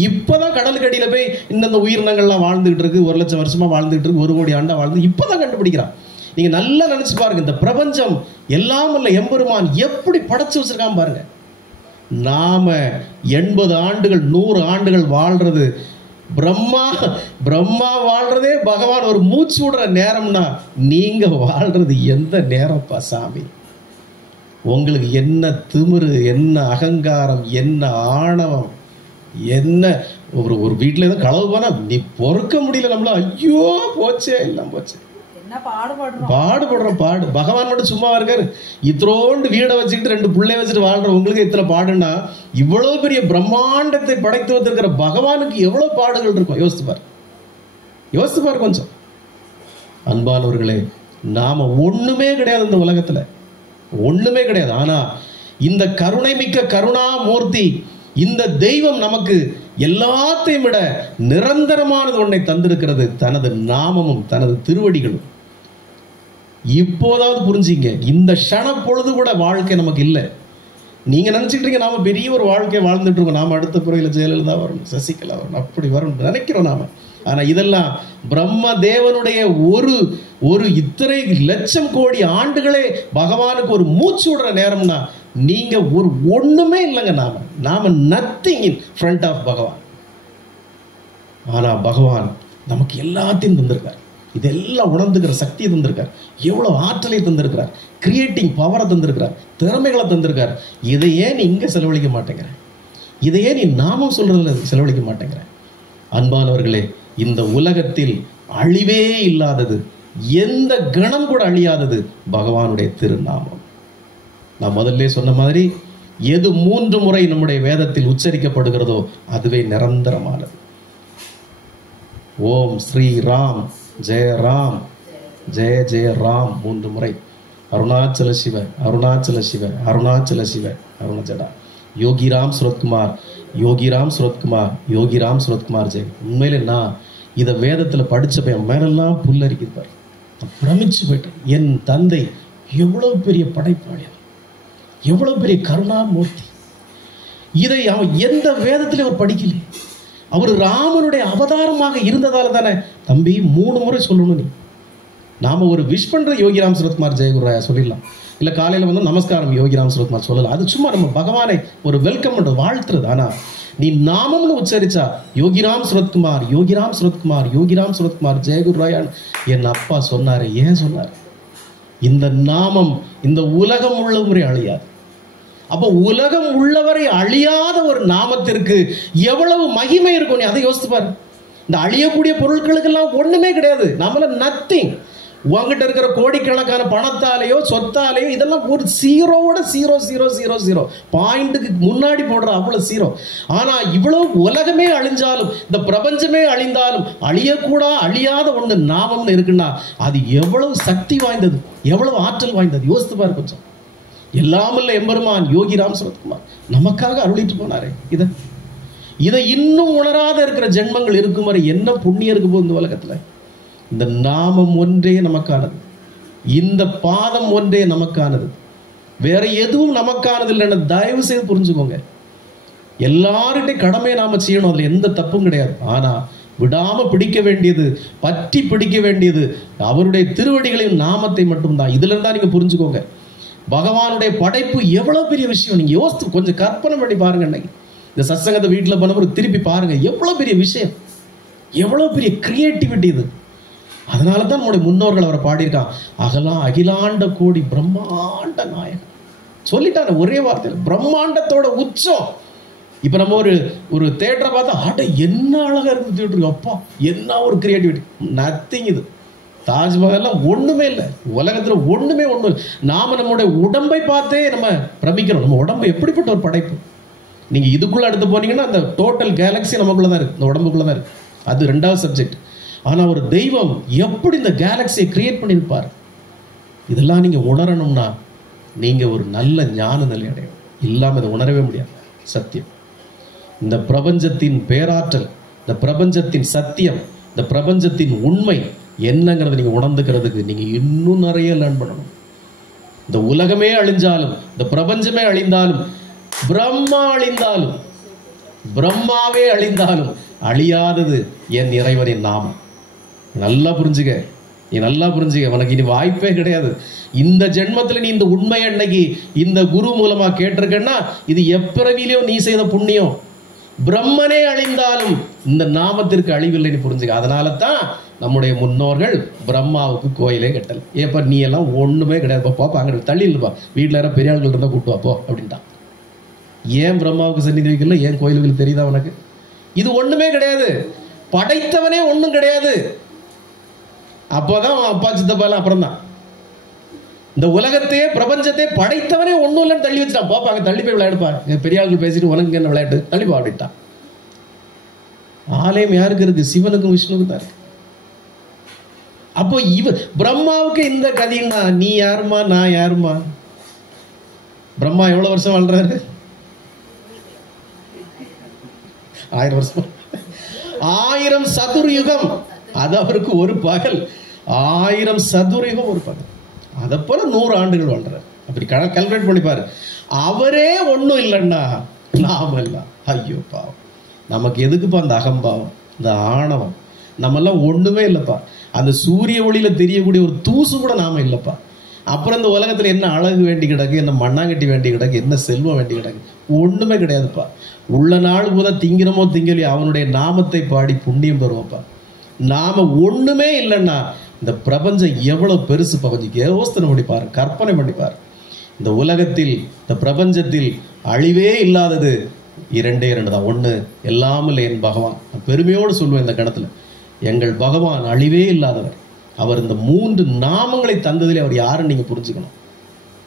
இப்பதான் கடலுக்கு அடியில போய் இந்த உயிரினங்கள்லாம் வாழ்ந்துகிட்டு இருக்கு, 1,00,000 வருஷமா வாழ்ந்துகிட்டு இருக்கு, 1 கோடி ஆண்டா வாழ்ந்து இப்பதான் கண்டுபிடிக்கிறான். நீங்க நல்லா நினைச்சு பாருங்க, இந்த பிரபஞ்சம் எல்லாம் இல்ல எம்பெருமான் எப்படி படைச்சு வச்சிருக்கான் பாருங்க. நாம 80 ஆண்டுகள் 100 ஆண்டுகள் வாழ்றது, பிரம்மா வாழ்றதே பகவான் ஒரு மூச்சு விடுற நேரம்னா, நீங்க வாழ்றது எந்த நேரப்பா சாமி? உங்களுக்கு என்ன திமிரு, என்ன அகங்காரம், என்ன ஆணவம், என்ன ஒரு வீட்டுல ஏதோ களவு போனா நீ பொறுக்க முடியல நம்மள, ஐயோ போச்சே எல்லாம் போச்சு, பாடுபடுறோம். பகவான் மட்டும் சும்மா இருக்காரு, இத்தோண்டு வீடை வச்சுக்கிட்டு 2 பிள்ளை வச்சுட்டு வாழ்ற உங்களுக்கு இத்தனை பாடுன்னா, இவ்வளவு பெரிய பிரம்மாண்டத்தை படைத்து வந்திருக்கிற பகவானுக்கு எவ்வளவு பாடுகள் இருக்கும் யோசித்து பாரு கொஞ்சம். அன்பானவர்களே, நாம ஒண்ணுமே கிடையாது இந்த உலகத்துல, ஒண்ணுமே கிடையாது. ஆனா இந்த கருணை மிக்க கருணாமூர்த்தி, இந்த தெய்வம் நமக்கு எல்லாத்தையும் விட நிரந்தரமானது ஒன்றை தந்திருக்கிறது, தனது நாமமும் தனது திருவடிகளும். இப்போதாவது புரிஞ்சுங்க, இந்த க்ஷண பொழுது கூட வாழ்க்கை நமக்கு இல்லை. நீங்க நினைச்சுக்கிட்டீங்க நாம பெரிய ஒரு வாழ்க்கையை வாழ்ந்துட்டு இருக்கோம், நாம அடுத்த பிறவில ஜெயலலிதா வரணும், சசிகலா வரணும், அப்படி வரணும் நினைக்கிறோம் நாம. ஆனா இதெல்லாம் பிரம்ம தேவனுடைய ஒரு இத்தனை லட்சம் கோடி ஆண்டுகளே பகவானுக்கு ஒரு மூச்சு விடுற நேரம்னா, நீங்க ஒண்ணுமே இல்லைங்க. நாம நத்திங் இன் ஃப்ரண்ட் ஆஃப் பகவான். ஆனா பகவான் நமக்கு எல்லாத்தையும் தந்திருக்கார், இதெல்லாம் உணர்ந்துக்கிற சக்தியை தந்திருக்கார், எவ்வளவு ஆற்றலை தந்திருக்கிறார், கிரியேட்டிங் பவரை தந்திருக்கிறார், திறமைகளை தந்திருக்கார். இதையே நீ இங்க செலவழிக்க மாட்டேங்கிற, இதையே நீ நாமம் சொல்றதுல செலவழிக்க மாட்டேங்கிற. அன்பானவர்களே, இந்த உலகத்தில் அழிவே இல்லாதது, எந்த கணம் கூட அழியாதது பகவானுடைய திருநாமம். நான் முதல்ல சொன்ன மாதிரி, எது 3 முறை நம்முடைய வேதத்தில் உச்சரிக்கப்படுகிறதோ அதுவே நிரந்தரமானது. ஓம் ஸ்ரீ ராம் ஜெய ராம் ஜெய ஜெய ராம் 3 முறை. அருணாச்சல சிவ அருணாச்சல சிவ அருணாச்சல சிவ அருணஜடா. யோகிராம் சுரத்குமார் யோகிராம் சுரத்குமார் யோகிராம் சுரத்குமார் ஜெய். உண்மையிலே நான் இதை வேதத்தில் படிச்சப்ப என் மேலெல்லாம் புல்லரிக்குது. நான் பிரமிச்சு போயிட்டேன். என் தந்தை எவ்வளவு பெரிய படைப்பாளி, எவ்வளவு பெரிய கருணாமூர்த்தி. இதை அவன் எந்த வேதத்திலும் அவர் படிக்கல. அவர் ராமனுடைய அவதாரமாக இருந்ததால தானே தம்பி 3 முறை சொல்லணும். நீ நாம ஒரு விஷ் பண்ற யோகிராம் சுரத்குமார் ஜெயகுருராயா சொல்லிடலாம், இல்ல காலையில வந்து நமஸ்காரம் யோகிராம் சுரத்குமார் சொல்லலாம், அது சும்மா நம்ம பகவானை ஒரு வெல்கம் பண்றது, வாழ்த்துறது. ஆனா நீ நாமம்னு உச்சரிச்சா யோகிராம் சுரத்குமார் யோகிராம் சுரத்குமார் யோகிராம் சுரத்குமார் ஜெயகுருராயான் என் அப்பா சொன்னாரு. ஏன் சொன்னாரு? இந்த நாமம் இந்த உலகம் உள்ள முறை அழியாது. அப்போ உலகம் உள்ளவரை அழியாத ஒரு நாமத்திற்கு எவ்வளவு மகிமை இருக்கும், நீ அதை யோசித்து பாரு. இந்த அழியக்கூடிய பொருட்களுக்கெல்லாம் ஒண்ணுமே கிடையாது, நம்மள நத்திங். உங்ககிட்ட இருக்கிற கோடிக்கணக்கான பணத்தாலேயோ சொத்தாலேயோ இதெல்லாம் ஒரு ஜீரோவோட ஜீரோ பாயிண்ட்டுக்கு முன்னாடி போடுற அவ்வளவு ஜீரோ. ஆனா இவ்வளவு உலகமே அழிஞ்சாலும், இந்த பிரபஞ்சமே அழிந்தாலும் அழியாத ஒண்ணு நாமம்னு இருக்குன்னா அது எவ்வளவு சக்தி வாய்ந்தது, எவ்வளவு ஆற்றல் வாய்ந்தது. யோசித்து பாரு கொஞ்சம். எல்லாமல்ல எம்பெருமான் யோகிராம் சுரத்குமார் நமக்காக அருளிட்டு போனாரே. இதை இன்னும் உணராத இருக்கிற ஜென்மங்கள் இருக்கும் வரை என்ன புண்ணியம் இருக்கு போது இந்த உலகத்துல. இந்த நாமம் ஒன்றே நமக்கானது, இந்த பாதம் ஒன்றே நமக்கானது, வேற எதுவும் நமக்கானது இல்லைன்னு தயவு செய்து புரிஞ்சுக்கோங்க. எல்லார்கிட்டையும் கடமையை நாம செய்யணும், அதுல எந்த தப்பும் கிடையாது. ஆனா விடாம பிடிக்க வேண்டியது, பற்றி பிடிக்க வேண்டியது அவருடைய திருவடிகளின் நாமத்தை மட்டும்தான். இதுல இருந்தா நீங்க புரிஞ்சுக்கோங்க பகவானுடைய படைப்பு எவ்வளவு பெரிய விஷயம். நீங்க யோசித்து கொஞ்சம் கற்பனை பண்ணி பாருங்க. இந்த சத்சங்கத்தை வீட்டில் பண்ண திருப்பி பாருங்க, எவ்வளவு பெரிய விஷயம், எவ்வளவு பெரிய கிரியேட்டிவிட்டி இது. அதனால தான் நம்முடைய முன்னோர்கள் அவரை பாடியிருக்கான், அகிலாண்ட கோடி பிரம்மாண்ட நாயகன் சொல்லிட்டாங்க ஒரே வார்த்தையில், பிரம்மாண்டத்தோட உச்சம். இப்ப நம்ம ஒரு தேட்டரை பார்த்தா என்ன அழகா இருக்கு தியேட்டர், அப்பா என்ன ஒரு கிரியேட்டிவிட்டி. நத்திங் இது. தாஜ்மஹால்லாம் ஒண்ணுமே இல்லை உலகத்துல, ஒண்ணுமே ஒண்ணு. நாம நம்மளுடைய உடம்பை பார்த்தே நம்ம பிரமிக்கிறோம். நம்ம உடம்பு எப்படிப்பட்ட ஒரு படைப்பு. நீங்க இதுக்குள்ள எடுத்து போனீங்கன்னா அந்த டோட்டல் கேலக்சி நமக்குள்ளதான் இருக்கு, இந்த உடம்புக்குள்ளதான் இருக்கு. அது 2வது சப்ஜெக்ட். ஆனா ஒரு தெய்வம் எப்படி இந்த கேலக்சியை கிரியேட் பண்ணியிருப்பார், இதெல்லாம் நீங்க உணரணும்னா நீங்க ஒரு நல்ல ஞான நிலை அடையும். இல்லாம இதை உணரவே முடியாது. சத்தியம், இந்த பிரபஞ்சத்தின் பேராற்றல், இந்த பிரபஞ்சத்தின் சத்தியம், இந்த பிரபஞ்சத்தின் உண்மை என்னங்கிறத நீங்க உணர்ந்துக்கிறதுக்கு நீங்க இன்னும் நிறைய லேர்ன் பண்ணணும். இந்த உலகமே அழிஞ்சாலும், இந்த பிரபஞ்சமே அழிந்தாலும், பிரம்மா அழிந்தாலும், பிரம்மாவே அழிந்தாலும் அழியாதது என் இறைவனின் நாமம். நல்லா புரிஞ்சுக்க, நீ நல்லா புரிஞ்சுக்க. உனக்கு இனி வாய்ப்பே கிடையாது. இந்த ஜென்மத்தில் நீ இந்த உண்மையை அன்னைக்கு இந்த குரு மூலமா கேட்டிருக்கன்னா இது எப்பிறவிலையோ நீ செய்த புண்ணியம். பிரம்மனே அழிந்தாலும் இந்த நாமத்திற்கு அழிவில்லைன்னு புரிஞ்சுக்க. அதனால தான் நம்முடைய முன்னோர்கள் பிரம்மாவுக்கு கோயிலே கட்டல். ஏப்பா நீ எல்லாம் ஒண்ணுமே கிடையாது, பாப்பா அங்கே தள்ளி இல்லைப்பா, வீட்டில் யாரும் பெரிய ஆள்கள் இருந்தால் கூட்டு வாப்போ அப்படின்ட்டான். ஏன் பிரம்மாவுக்கு சந்நிதி வைக்கல, ஏன் கோயில்கள் தெரியுதா உனக்கு? இது ஒண்ணுமே கிடையாது, படைத்தவனே ஒண்ணும் கிடையாது. அப்போதான் அப்பா சித்தப்பாலாம் அப்புறம் தான். இந்த உலகத்தையே பிரபஞ்சத்தையே படைத்தவனே ஒன்றும் இல்லைன்னு தள்ளி வச்சுட்டான். பாப்பா அங்கே தள்ளி போய் விளையாடுப்பா, பெரிய ஆளுகள் பேசிட்டு உனக்கு என்ன விளையாட்டு, தள்ளிப்பா அப்படின்ட்டான். ஆலயம் யாருக்கு இருக்கு? சிவனுக்கும் விஷ்ணுக்கும் தான் இருக்கு. அப்போ பிரம்மாவுக்கு இந்த கதைன்னா நீ யாருமா நான் யாருமா? பிரம்மா எவ்வளவு வருஷம் வாழ்றாரு? 1000 வருஷம், 1000 சதுர்யுகம். அது அவருக்கு ஒரு பகல். 1000 சதுர்யுகம் ஒரு பகல். அதை போல 100 ஆண்டுகள் வாழ்றாரு. அப்படி கால்குலேட் பண்ணி பாரு. அவரே ஒன்றும் இல்லைன்னா நாம எல்லாம் ஐயோ பாவம். நமக்கு எதுக்குப்பா அந்த அகம்பாவம், இந்த ஆணவம்? நம்ம எல்லாம் ஒண்ணுமே இல்லைப்பா. அந்த சூரிய ஒளியில தெரியக்கூடிய ஒரு தூசு கூட நாம இல்லைப்பா. அப்புறம் இந்த உலகத்துல என்ன அழகு வேண்டி கிடக்கு, என்ன மண்ணாங்கட்டி வேண்டி கிடக்கு, என்ன செல்வம் வேண்டி கிடக்கு? ஒண்ணுமே கிடையாதுப்பா. உள்ள நாள் போத திங்கிறமோ திங்கலையோ அவனுடைய நாமத்தை பாடி புண்ணியம் பெறுவோம்ப்பா. நாம ஒண்ணுமே இல்லைன்னா இந்த பிரபஞ்சம் எவ்வளவு பெருசுப்பா. கொஞ்சம் யோசனை பண்ணி பாரு, கற்பனை பண்ணி பாரு. இந்த உலகத்தில், இந்த பிரபஞ்சத்தில் அழிவே இல்லாதது 2 தான். ஒண்ணு, எல்லாம் இல்லை என் பகவான். நான் பெருமையோடு சொல்லுவேன் இந்த கணத்துல, எங்கள் பகவான் அழிவே இல்லாதவர். அவர் இந்த 3 நாமங்களை தந்ததிலே அவர் யாருன்னு நீங்க புரிஞ்சுக்கணும்.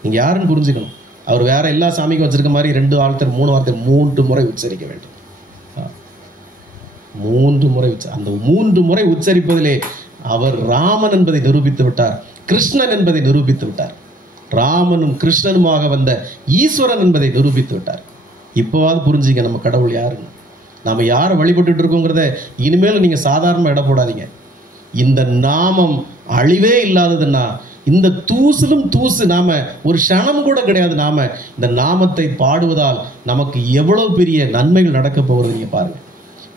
நீங்க யாருன்னு புரிஞ்சுக்கணும். அவர் வேற எல்லா சாமிக்கும் வச்சிருக்க மாதிரி 2 வார்த்தை 3 வார்த்தை 3 முறை உச்சரிக்க வேண்டும். 3 முறை அந்த 3 முறை உச்சரிப்பதிலே அவர் ராமன் என்பதை நிரூபித்து விட்டார், கிருஷ்ணன் என்பதை நிரூபித்து விட்டார். ராமனும் கிருஷ்ணனுமாக வந்த ஈஸ்வரன் என்பதை நிரூபித்து விட்டார். இப்போவாது புரிஞ்சுங்க நம்ம கடவுள் யாருன்னு, நாம யாரை வழிபட்டு இருக்கோங்கிறத இனிமேல் நீங்க சாதாரண இட போடாதீங்க. இந்த நாமம் அழிவே இல்லாததுன்னா இந்த தூசிலும் தூசு நாம ஒரு க்ஷணம் கூட கிடையாது. நாம இந்த நாமத்தை பாடுவதால் நமக்கு எவ்வளவு பெரிய நன்மைகள் நடக்க போகிறது நீங்க பாருங்க.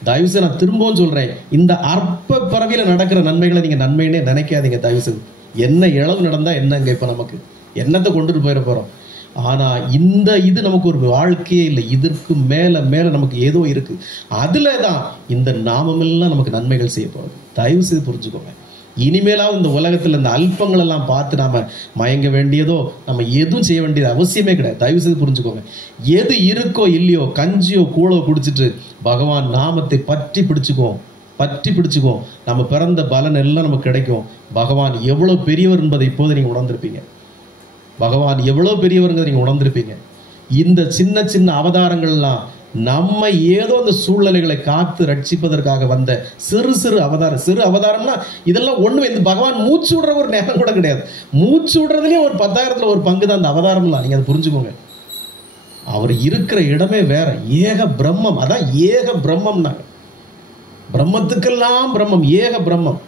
தயவுசெய்து நான் திரும்பவும் சொல்றேன், இந்த அற்ப பிறவியில நடக்கிற நன்மைகளை நீங்க நன்மைன்னே நினைக்காதீங்க தயவுசெய்து. என்ன இளவு நடந்தா என்னங்க, இப்ப நமக்கு என்னத்தை கொண்டுட்டு போயிட போறோம்? ஆனா இந்த இது நமக்கு ஒரு வாழ்க்கையே இல்லை. இதற்கு மேல மேல நமக்கு ஏதோ இருக்கு. அதுலதான் இந்த நாமமெல்லாம் நமக்கு நன்மைகள் செய்ய போறது. தயவு செய்து புரிஞ்சுக்கோங்க. இனிமேலாவது இந்த உலகத்துல இந்த அல்பங்கள் எல்லாம் பார்த்து நாம மயங்க வேண்டியதோ நம்ம எதுவும் செய்ய வேண்டியது அவசியமே கிடையாது. தயவு செய்து புரிஞ்சுக்கோங்க. எது இருக்கோ இல்லையோ, கஞ்சியோ கூழோ குடிச்சிட்டு பகவான் நாமத்தை பற்றி பிடிச்சுக்குவோம். நம்ம பிறந்த பலன் எல்லாம் நமக்கு கிடைக்கும். பகவான் எவ்வளவு பெரியவர் என்பதை இப்போது நீங்க உணர்ந்திருப்பீங்க. பகவான் எவ்வளவு பெரியவருங்கிறத நீங்க உணர்ந்திருப்பீங்க. இந்த சின்ன சின்ன அவதாரங்கள்லாம் நம்ம ஏதோ அந்த சூழ்நிலைகளை காத்து ரட்சிப்பதற்காக வந்த சிறு அவதாரம். சிறு அவதாரம்னா இதெல்லாம் ஒண்ணு. இந்த பகவான் மூச்சு விடுற ஒரு நேரம் கூட கிடையாது. மூச்சு விடுறதுலயும் ஒரு 10,000த்துல ஒரு பங்கு தான் அந்த அவதாரம்லாம். நீங்க அதை புரிஞ்சுக்கோங்க. அவர் இருக்கிற இடமே வேற. ஏக பிரம்மம். அதான் ஏக பிரம்மம்னாங்க. பிரம்மத்துக்கெல்லாம் பிரம்மம், ஏக பிரம்மம்.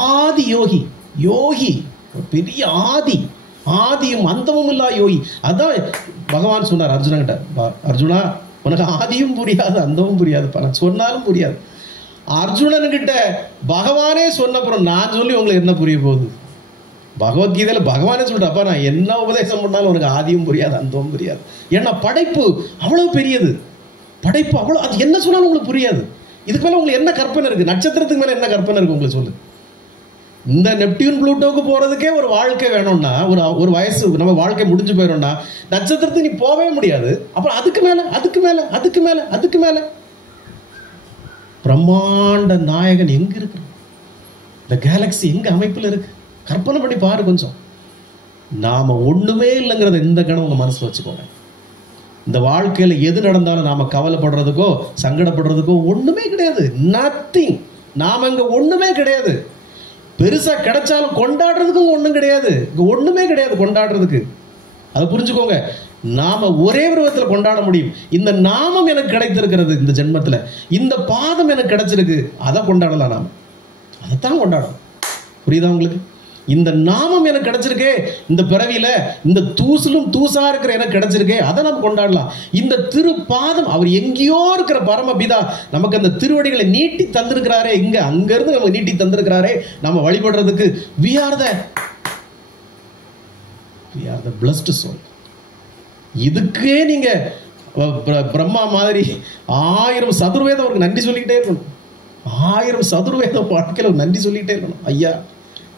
ஆதி யோகி ஒரு பெரிய ஆதியும் அந்தமும் இல்லா யோகி. அதான் பகவான் சொன்னார் அர்ஜுனா கிட்ட, அர்ஜுனா உனக்கு ஆதியும் புரியாது அந்தமும் புரியாது, நான் சொன்னாலும் புரியாது. அர்ஜுனன் கிட்ட பகவானே சொன்னப்புறம் நான் சொல்லி உங்களுக்கு என்ன புரிய போகுது? பகவத்கீதையில பகவானே சொல்றப்ப நான் என்ன உபதேசம் பண்ணாலும் உனக்கு ஆதியும் புரியாது அந்தமும் புரியாது. ஏன்னா படைப்பு அவ்வளவு பெரியது. படைப்பு அவ்வளோ, அது என்ன சொன்னாலும் உங்களுக்கு புரியாது. இதுக்கு மேலே உங்களுக்கு என்ன கற்பனை இருக்கு? நட்சத்திரத்துக்கு மேலே என்ன கற்பனை இருக்கு உங்களுக்கு சொல்லு. இந்த நெப்டியூன் புளூட்டோக்கு போறதுக்கே ஒரு வாழ்க்கை வேணும்னா, ஒரு வயசு நம்ம வாழ்க்கை முடிஞ்சு போயிடும்னா, நட்சத்திரத்துக்கு நீ போகவே முடியாது. அப்புறம் அதுக்கு மேல அதுக்கு மேல அதுக்கு மேல அதுக்கு மேல பிரம்மாண்ட நாயகன் எங்க இருக்கு? இந்த கேலக்சி எங்க அமைப்புல இருக்கு? கற்பனை பண்ணி பாரு கொஞ்சம். நாம ஒண்ணுமே இல்லைங்கிறத இந்த கணம் உங்க மனசுல வச்சுக்கோங்க. இந்த வாழ்க்கையில எது நடந்தாலும் நாம கவலைப்படுறதுக்கோ சங்கடப்படுறதுக்கோ ஒண்ணுமே கிடையாது. நத்திங். நாம இங்க ஒண்ணுமே கிடையாது. பெருசா கிடைச்சாலும் கொண்டாடுறதுக்கும் ஒண்ணும் கிடையாது. இங்க ஒண்ணுமே கிடையாது கொண்டாடுறதுக்கு. அதை புரிஞ்சுக்கோங்க. நாம ஒரே விதத்துல கொண்டாட முடியும். இந்த நாமம் எனக்கு கிடைத்திருக்கிறது இந்த ஜென்மத்துல, இந்த பாதம் எனக்கு கிடைச்சிருக்கு, அதை கொண்டாடலாம். நாம அதைத்தான் கொண்டாடணும். புரியுதா உங்களுக்கு? இந்த நாமம் எனக்கு கிடைச்சிருக்கே, இந்த பிறவியில இந்த தூசிலும் தூசா இருக்கிற எனக்கு கிடைச்சிருக்கே, அதை நம்ம கொண்டாடலாம். இந்த திருப்பாதம், அவர் எங்கேயோ இருக்கிற பரமபிதா நமக்கு அந்த திருவடிகளை நீட்டி தந்திருக்கிறாரே, இங்க அங்க இருந்து நமக்கு நீட்டி தந்திருக்கிறாரே நம்ம வழிபடுறதுக்கு. we are the blessed soul. இதுக்கே நீங்க பிரம்மா மாதிரி 1000 சதுர்வேதம் அவருக்கு நன்றி சொல்லிக்கிட்டே இருக்கணும். 1000 சதுர்வேதம் வாழ்க்கையில் நன்றி சொல்லிக்கிட்டே இருக்கணும். ஐயா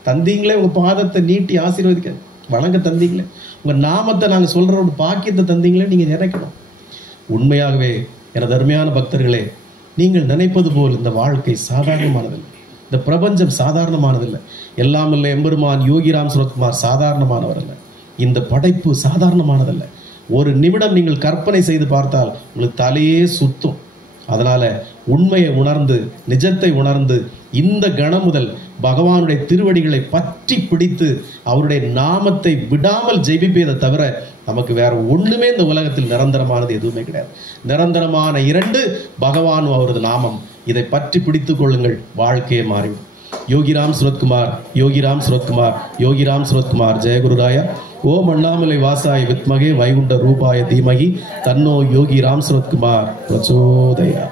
தந்தீங்களே, உங்க பாதத்தை நீட்டி ஆசீர்வதிக்க வணங்க தந்தீங்களே, உங்க நாமத்தை நாங்கள் சொல்ற ஒரு பாக்கியத்தை தந்தீங்களே, நீங்க நினைக்கணும். உண்மையாகவே எனது அருமையான பக்தர்களே, நீங்கள் நினைப்பது போல் இந்த வாழ்க்கை சாதாரணமானதில்லை. இந்த பிரபஞ்சம் சாதாரணமானதில்லை. எல்லாம் இல்லை எம்பெருமான் யோகிராம் சுரத்குமார் சாதாரணமானவர் அல்ல. இந்த படைப்பு சாதாரணமானதல்ல. ஒரு நிமிடம் நீங்கள் கற்பனை செய்து பார்த்தால் உங்களுக்கு தலையே சுத்தும். அதனால உண்மையை உணர்ந்து, நிஜத்தை உணர்ந்து, இந்த கணம் முதல் பகவானுடைய திருவடிகளை பற்றி பிடித்து அவருடைய நாமத்தை விடாமல் ஜெபிப்பதை தவிர நமக்கு வேற ஒண்ணுமே இந்த உலகத்தில் நிரந்தரமானது எதுவுமே கிடையாது. நிரந்தரமான 2 பகவானும் அவரது நாமம். இதை பற்றி பிடித்துக் கொள்ளுங்கள், வாழ்க்கையே மாறிவிடும். யோகிராம் சுரத்குமார், யோகிராம் சுரத்குமார், யோகிராம் சுரத்குமார். ஜெயகுருராயா. ஓம் அண்ணாமலை வாசாய வித்மகே வைகுண்ட ரூபாய தீமகி தன்னோ யோகி ராம் சுரத்குமார் பிரச்சோதயா.